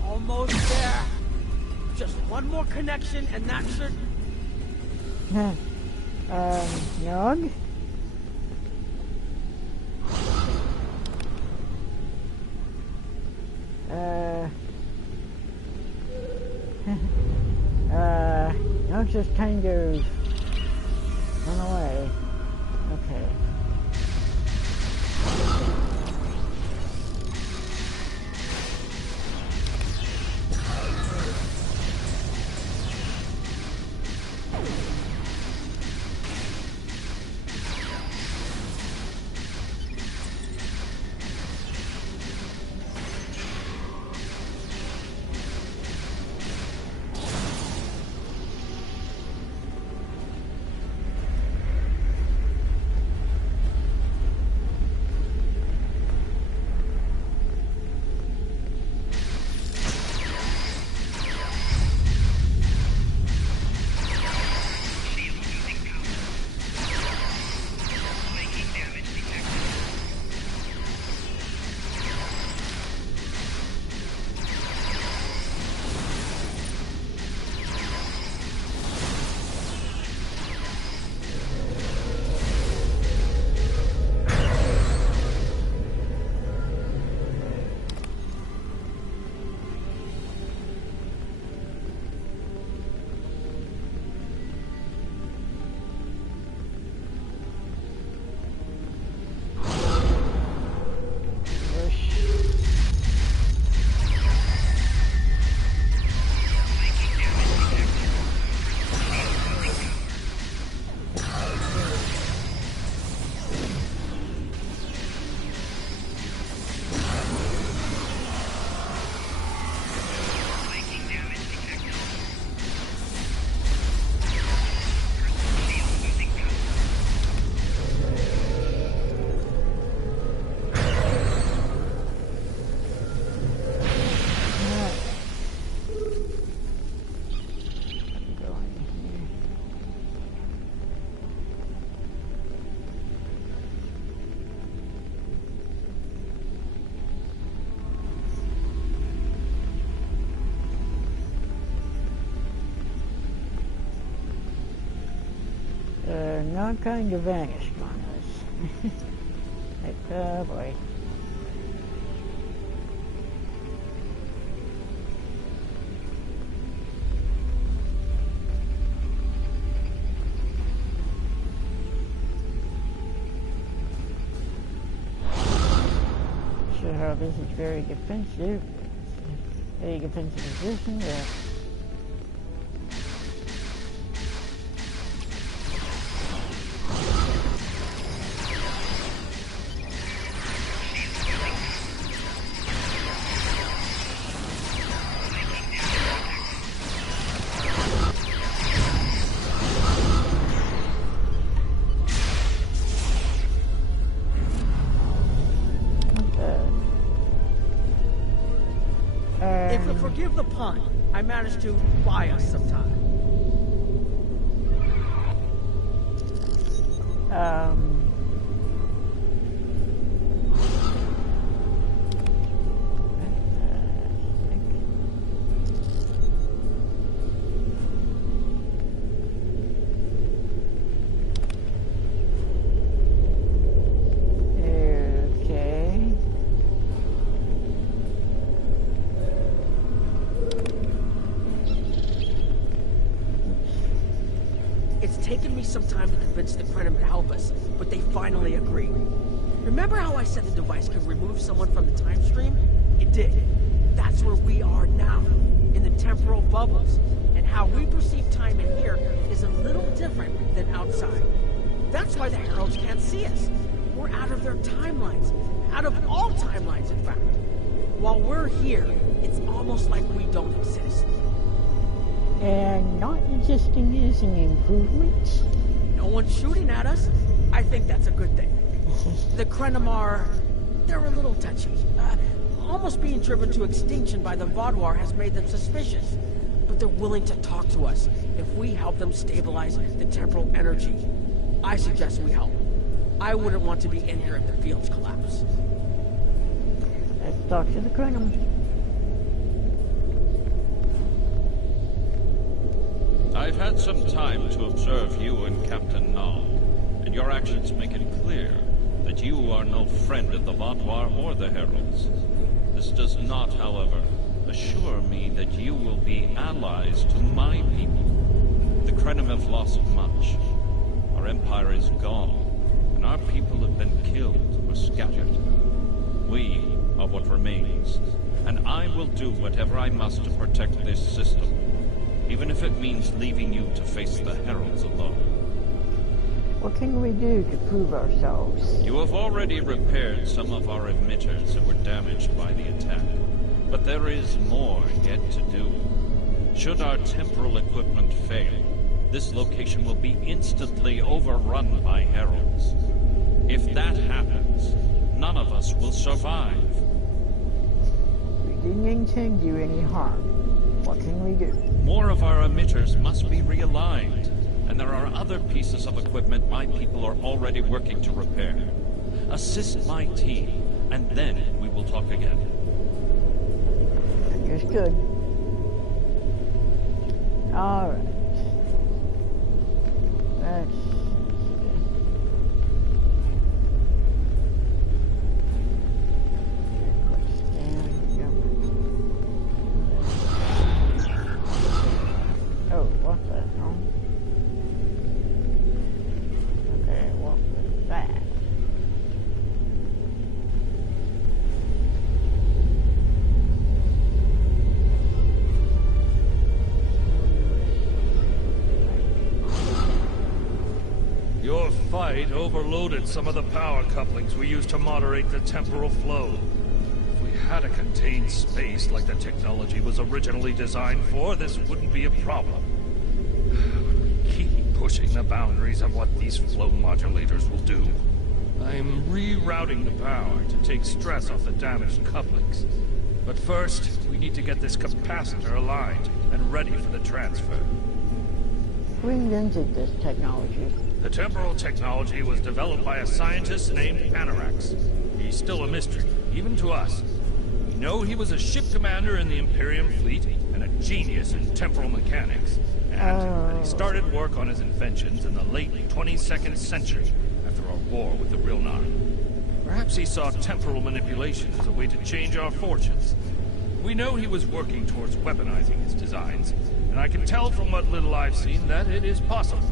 Almost there. Just one more connection and that should... Nog? Nog just kind of run away. Okay. all kind of vanished on us. Like, oh boy. Sure how this is very defensive. Very defensive position there. If you'll forgive the pun, I managed to buy us some time. It's taken me some time to convince the Krenim to help us, but they finally agreed. Remember how I said the device could remove someone from the time stream? It did. That's where we are now, in the temporal bubbles. And how we perceive time in here is a little different than outside. That's why the Heralds can't see us. We're out of their timelines. Out of all timelines, in fact. While we're here, it's almost like we don't exist. And not existing is an improvement. No one's shooting at us. I think that's a good thing. The Krenim are... they're a little touchy. Almost being driven to extinction by the Vaadwaur has made them suspicious. But they're willing to talk to us if we help them stabilize the temporal energy. I suggest we help. I wouldn't want to be in here if the fields collapse. Let's talk to the Krenim. I've had some time to observe you and Captain Nall, and your actions make it clear that you are no friend of the Vaadwaur or the Heralds. This does not, however, assure me that you will be allies to my people. The Krenim have lost much. Our empire is gone, and our people have been killed or scattered. We are what remains, and I will do whatever I must to protect this system. Even if it means leaving you to face the Heralds alone. What can we do to prove ourselves? You have already repaired some of our emitters that were damaged by the attack. But there is more yet to do. Should our temporal equipment fail, this location will be instantly overrun by Heralds. If that happens, none of us will survive. We didn't intend you any harm. What can we do? More of our emitters must be realigned, and there are other pieces of equipment my people are already working to repair. Assist my team, and then we will talk again. Understood. All right. Let's see. Oh, what the hell? Okay, what was that? Your fight overloaded some of the power couplings we used to moderate the temporal flow. If we had a contained space like the technology was originally designed for, this wouldn't be a problem. Keep pushing the boundaries of what these flow modulators will do. I'm rerouting the power to take stress off the damaged couplings. But first, we need to get this capacitor aligned and ready for the transfer. Who invented this technology? The temporal technology was developed by a scientist named Anorax. He's still a mystery, even to us. We know he was a ship commander in the Imperium fleet and a genius in temporal mechanics. And that he started work on his inventions in the late 22nd century after our war with the Rilnar. Perhaps he saw temporal manipulation as a way to change our fortunes. We know he was working towards weaponizing his designs, and I can tell from what little I've seen that it is possible.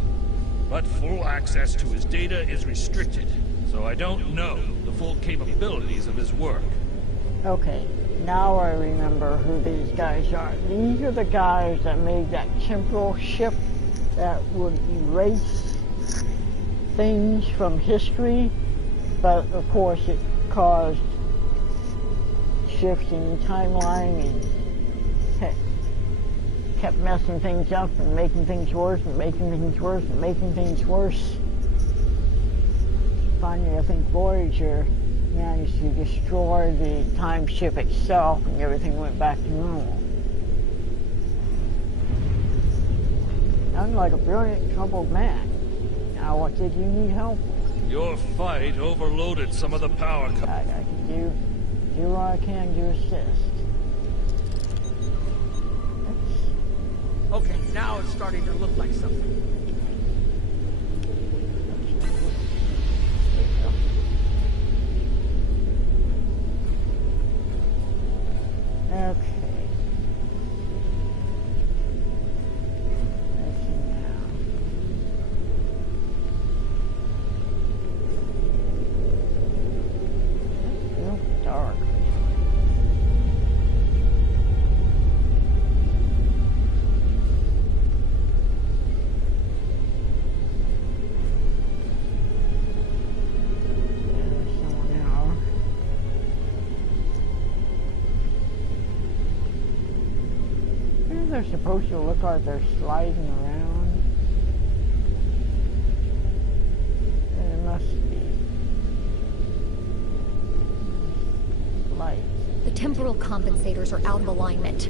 But full access to his data is restricted, so I don't know the full capabilities of his work. Okay, now I remember who these guys are. These are the guys that made that temporal ship that would erase things from history, but of course it caused shifts in the timeline and kept messing things up and making things worse and making things worse and making things worse. Finally, I think Voyager managed to destroy the time ship itself and everything went back to normal. Sounds like a brilliant, troubled man. Now, what did you need help with? Your fight overloaded some of the power. I can do what I can to assist. Okay, now it's starting to look like something. Okay. Let's see now. It's real dark. There's someone else. They're supposed to look like they're sliding around. There must be lights. The temporal compensators are out of alignment.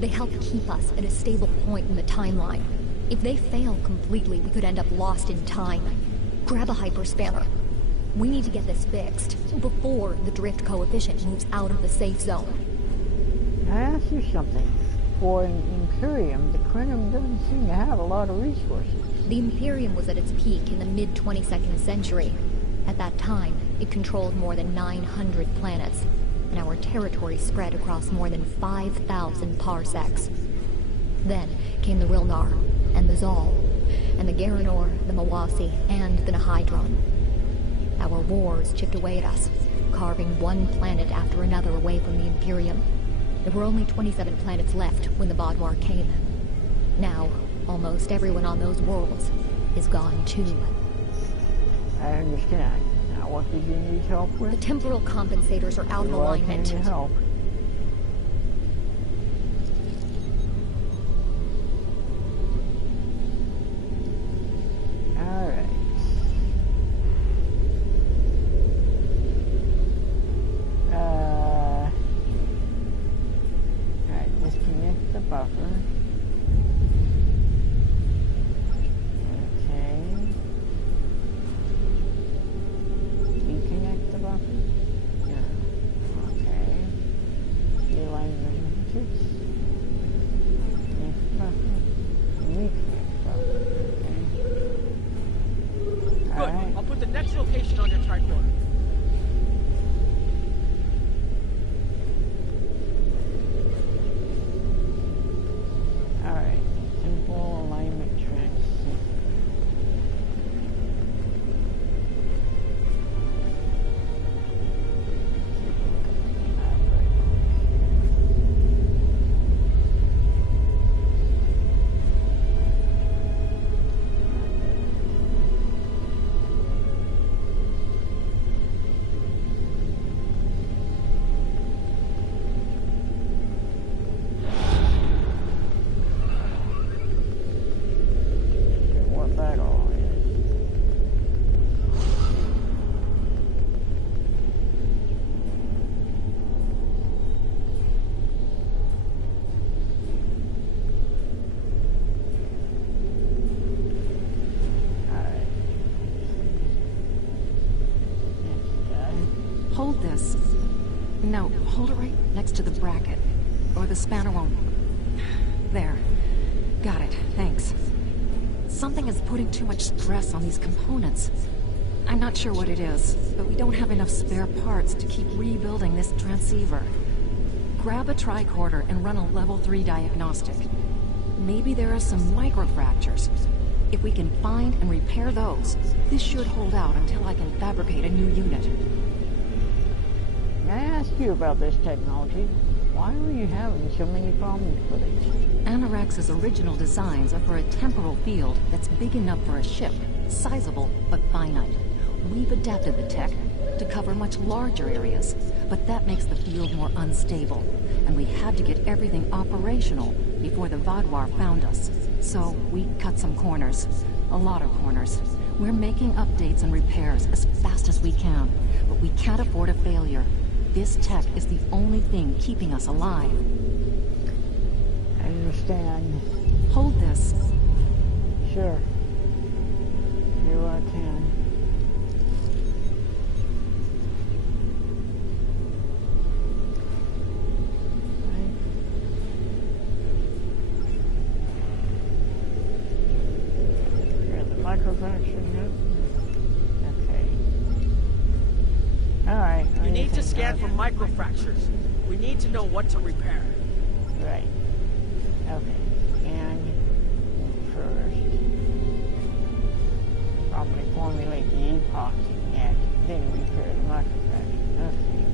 They help keep us at a stable point in the timeline. If they fail completely, we could end up lost in time. Grab a hyperspanner. We need to get this fixed before the drift coefficient moves out of the safe zone. I ask you something. For an Imperium, the Krenim doesn't seem to have a lot of resources. The Imperium was at its peak in the mid-22nd century. At that time, it controlled more than 900 planets, and our territory spread across more than 5,000 parsecs. Then came the Rilnar, and the Zal, and the Garanor, the Mawasi, and the Nahydron. Our wars chipped away at us, carving one planet after another away from the Imperium. There were only 27 planets left when the Vaadwaur came. Now, almost everyone on those worlds is gone too. I understand. Now, what did you need help with? The temporal compensators are out of alignment. Can you help? Alright. Disconnect the buffer. Okay. Reconnect the buffer. Yeah. Okay. Now, hold it right next to the bracket. Or the spanner won't... There. Got it, thanks. Something is putting too much stress on these components. I'm not sure what it is, but we don't have enough spare parts to keep rebuilding this transceiver. Grab a tricorder and run a level 3 diagnostic. Maybe there are some microfractures. If we can find and repair those, this should hold out until I can fabricate a new unit. May I ask you about this technology? Why are you having so many problems with it? Anorax's original designs are for a temporal field that's big enough for a ship, sizable but finite. We've adapted the tech to cover much larger areas, but that makes the field more unstable, and we had to get everything operational before the Vaadwaur found us. So we cut some corners. A lot of corners. We're making updates and repairs as fast as we can, but we can't afford a failure. This tech is the only thing keeping us alive. I understand. Hold this. Sure. Here I can. Microfraction, yep. Okay. Alright. You need to scan for microfractures. We need to know what to repair. Right. Okay. And first, probably formulate the epoxy net, then repair the microfraction. Okay.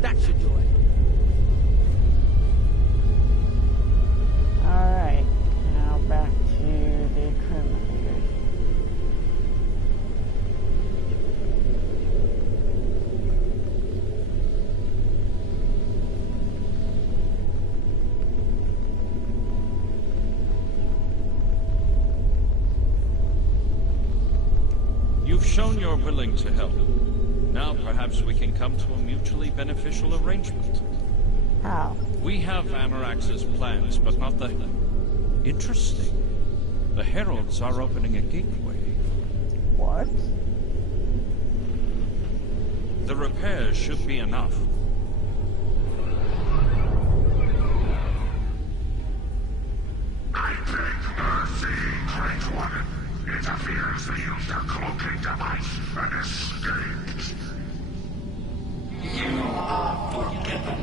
That should do it. Alright. Now back to the criminal. You've shown you're willing to help. Now perhaps we can come to a mutually beneficial arrangement. How? We have Anorax's plans, but not the... Interesting. The Heralds are opening a gateway. What? The repairs should be enough. I beg mercy, Great One. Interference used a cloaking device and escaped. You are forgiven.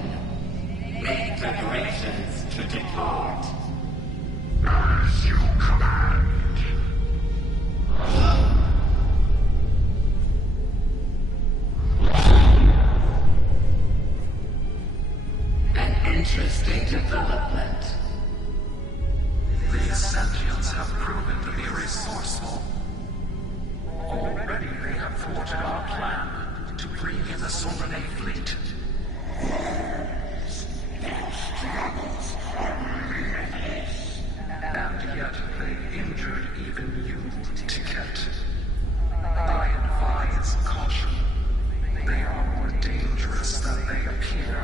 Make preparations to depart. As you command. An interesting development. These sentients have proven to be resourceful. Already they have thwarted our plan to bring in the Sovereign fleet. And yet they injured even you, Ticket. I advise caution. They are more dangerous than they appear.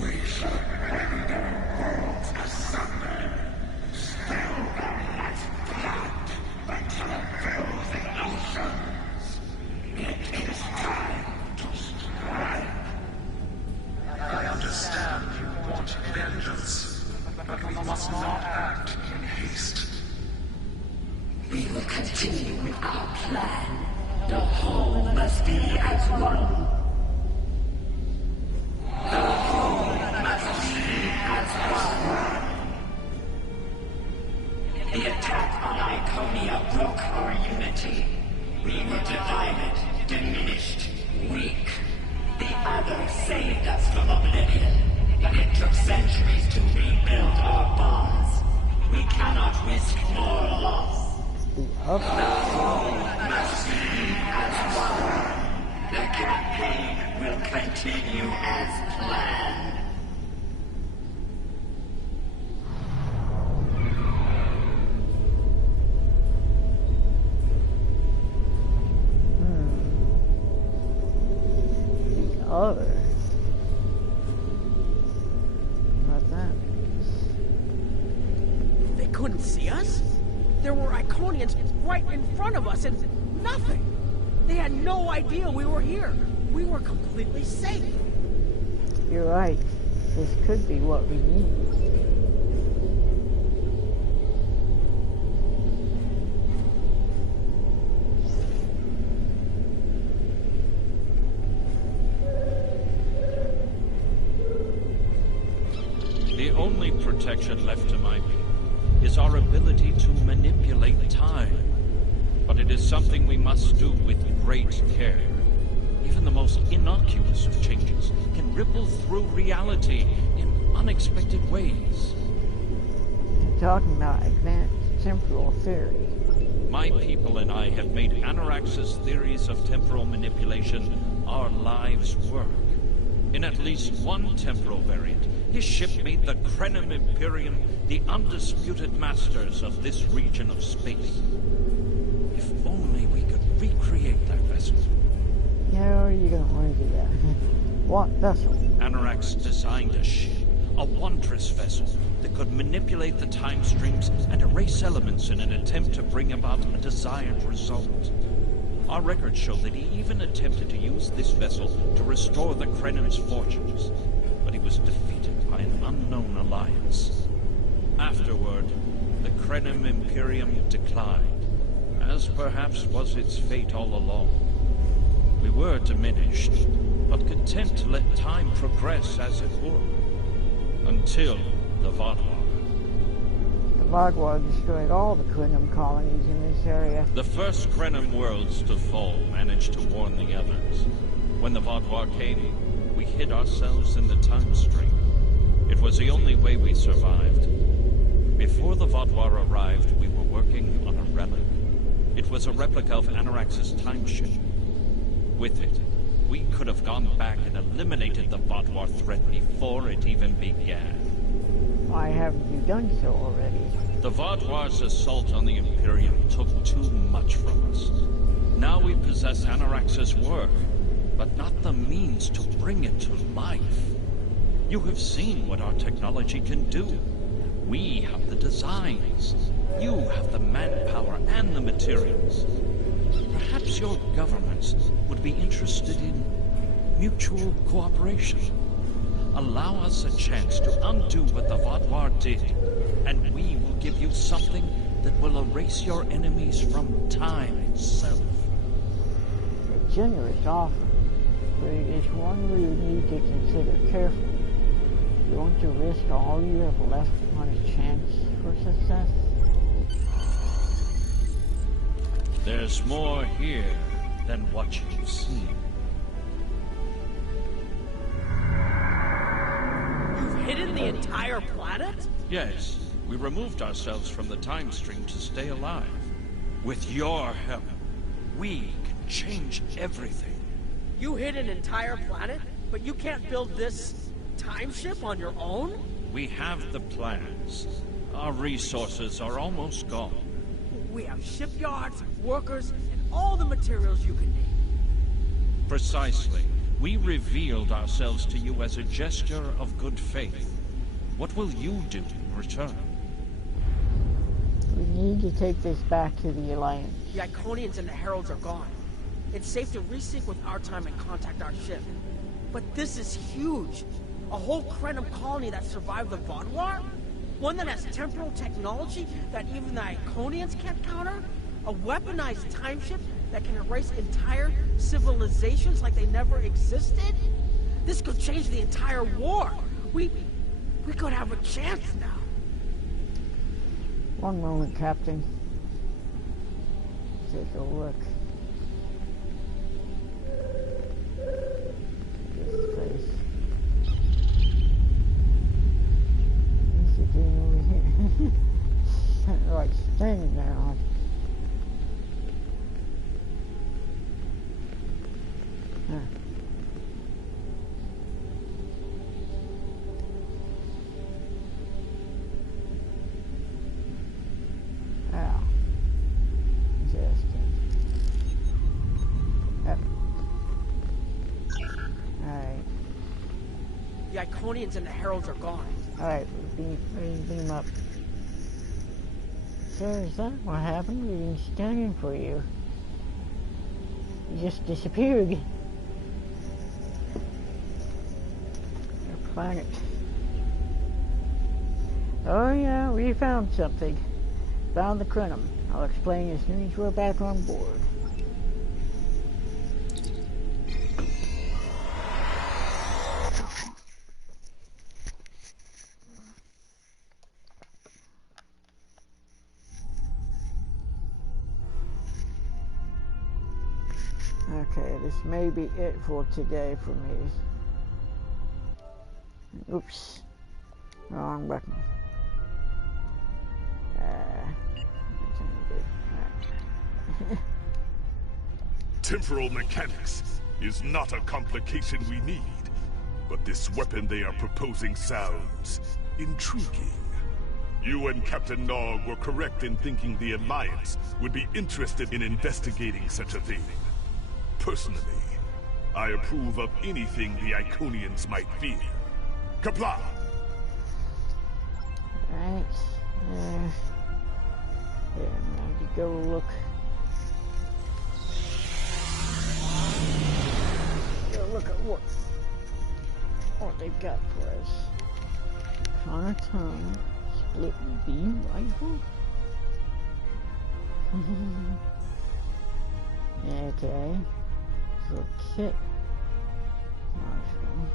We shall bring their worlds asunder. Still as blood until it fills the oceans. It is time to strike. I understand you want vengeance, but we must not act in haste. We will continue with our plan. The whole must be as one. The whole must be as one. The attack on Iconia broke our unity. We were divided, diminished, weak. The others saved us from oblivion, but it took centuries to rebuild our bonds. We cannot risk more loss. The whole must be as one. The campaign will continue as planned. The other. What that means? They couldn't see us? There were Iconians right in front of us and nothing. They had no idea we were here. We were completely safe. you're right. This could be what we need. The only protection left to my people is our ability to manipulate time. But it is something we must do with great care. Even the most innocuous of changes can ripple through reality in unexpected ways. You're talking about advanced temporal theory. My people and I have made Anarax's theories of temporal manipulation our lives' work. In at least one temporal variant, his ship made the Krenim Imperium the undisputed masters of this region of space. If only we could recreate that vessel. How are you going to want to do that? What vessel? Anarax designed a ship, a wondrous vessel that could manipulate the time streams and erase elements in an attempt to bring about a desired result. Our records show that he even attempted to use this vessel to restore the Krenim's fortunes, but he was defeated by an unknown alliance. Afterward, the Krenim Imperium declined, as perhaps was its fate all along. We were diminished, but content to let time progress as it would, until the Vatwa. The Vatwa destroyed all the Krenim colonies in this area. The first Krenim worlds to fall managed to warn the others. When the Vatwa came, we hid ourselves in the time stream. It was the only way we survived. Before the Vatwa arrived, we were working on a relic. It was a replica of Anarax's time ship. With it, we could have gone back and eliminated the Vatwa threat before it even began. Why haven't you done so already? The Vatwa's assault on the Imperium took too much from us. Now we possess Anarax's work, but not the means to bring it to life. You have seen what our technology can do. We have the designs. You have the manpower and the materials. Perhaps your governments would be interested in mutual cooperation. Allow us a chance to undo what the Vatwa did, and we will give you something that will erase your enemies from time itself. A generous offer, but it is one we would need to consider carefully. You want to risk all you have left on a chance for success? There's more here than what you've seen. You've hidden the entire planet? Yes, we removed ourselves from the time stream to stay alive. With your help, we can change everything. You hid an entire planet, but you can't build this time ship on your own? We have the plans. Our resources are almost gone. We have shipyards, workers, and all the materials you can need. Precisely. We revealed ourselves to you as a gesture of good faith. What will you do in return? We need to take this back to the Alliance. The Iconians and the Heralds are gone. It's safe to resync with our time and contact our ship. But this is huge. A whole Krenim colony that survived the Vatwa? One that has temporal technology that even the Iconians can't counter? A weaponized time ship that can erase entire civilizations like they never existed? This could change the entire war. We could have a chance now. One moment, Captain. Take a look. This place. What's it doing over here? Like standing there on. Huh. Wow. Interesting. Yep. Alright. The Iconians and the Heralds are gone. Alright, beam up. So is that what happened? We've been scanning for you. You just disappeared. find it. Oh yeah, we found something. Found the Crenum. I'll explain as soon as we're back on board. Okay, this may be it for today for me. Oops. Wrong button. Temporal mechanics is not a complication we need, but this weapon they are proposing sounds intriguing. You and Captain Nog were correct in thinking the Alliance would be interested in investigating such a thing. Personally, I approve of anything the Iconians might fear. Kapla! Right. There. Now you go look. Go look at what they've got for us. Conaton split beam rifle. Okay. So kit module.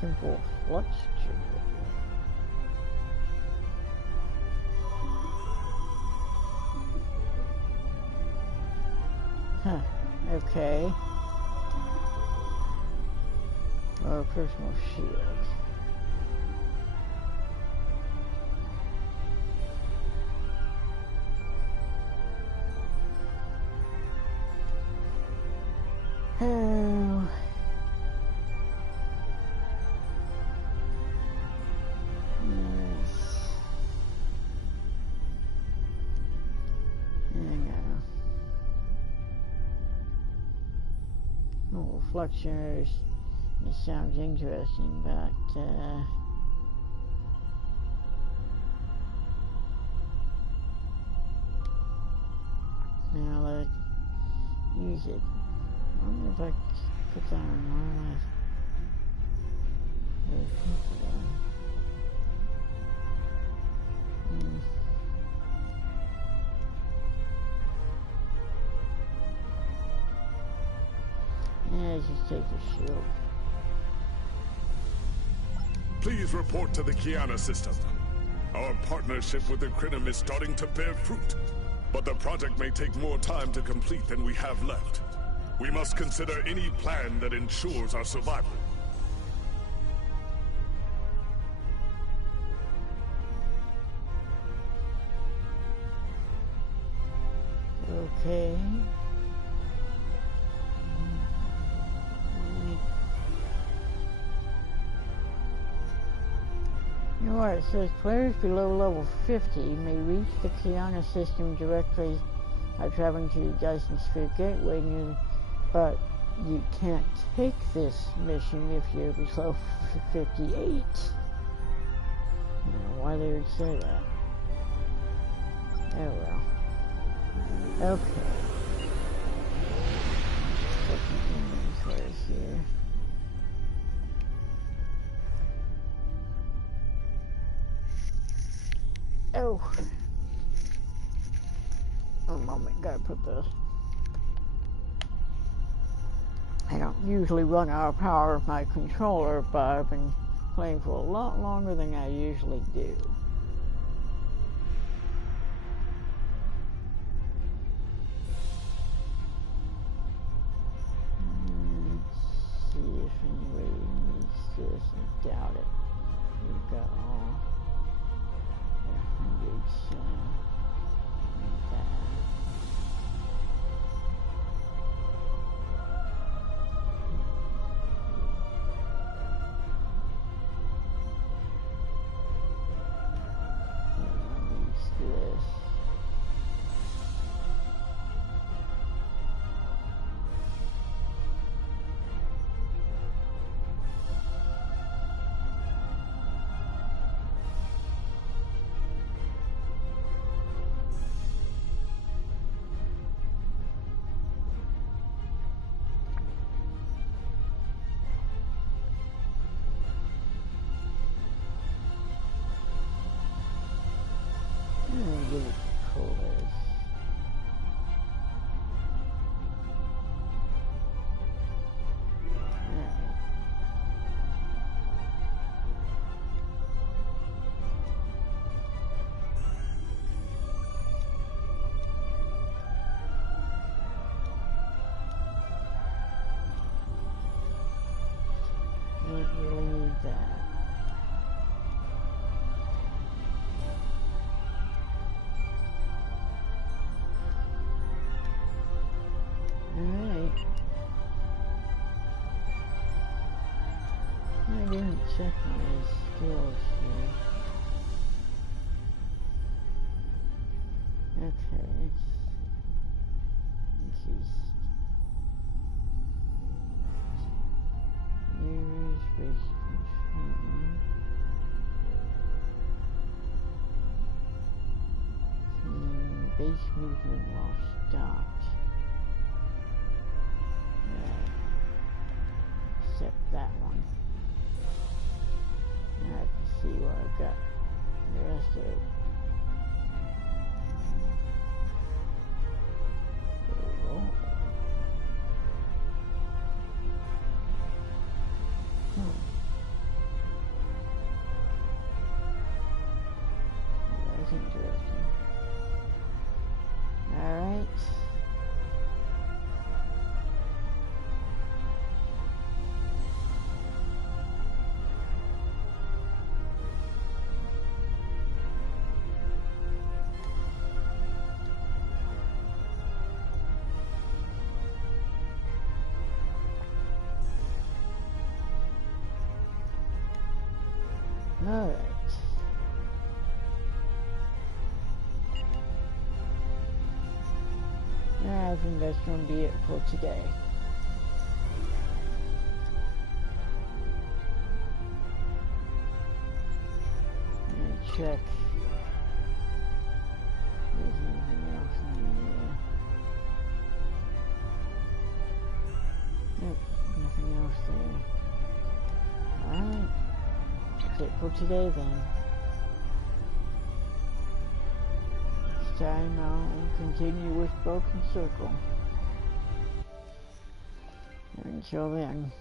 Temporal flux trigger. Huh, okay. Or personal shield. Oh. Fluxers. It sounds interesting, but now let's use it. I wonder if I put that on my left. Yeah, just take the shield. Please report to the Kiana system. Our partnership with the Crenum is starting to bear fruit, but the project may take more time to complete than we have left. We must consider any plan that ensures our survival. Okay. Alright, it says players below level 50 may reach the Kiana system directly by traveling to the Dyson Sphere Gateway, but you can't take this mission if you're below 58. I don't know why they would say that. Oh well. Okay. What's here? Oh. One moment, gotta put this. I don't usually run out of power of my controller, but I've been playing for a lot longer than I usually do. Let's see if anybody needs this. I doubt it. We've got all hundreds like that. This. Don't really need that. Alright. I didn't check my skills here. Okay. Increased. Use base control. Base movement while stopped. Except that one. Now I can see what I've got. The rest of it. There we go. That's interesting. Alright. Alright. I think that's going to be it for today. And check if there's anything else in there. Nope, nothing else there. Alright. That's it for today then. Next time I'll continue with Broken Circle. Until then.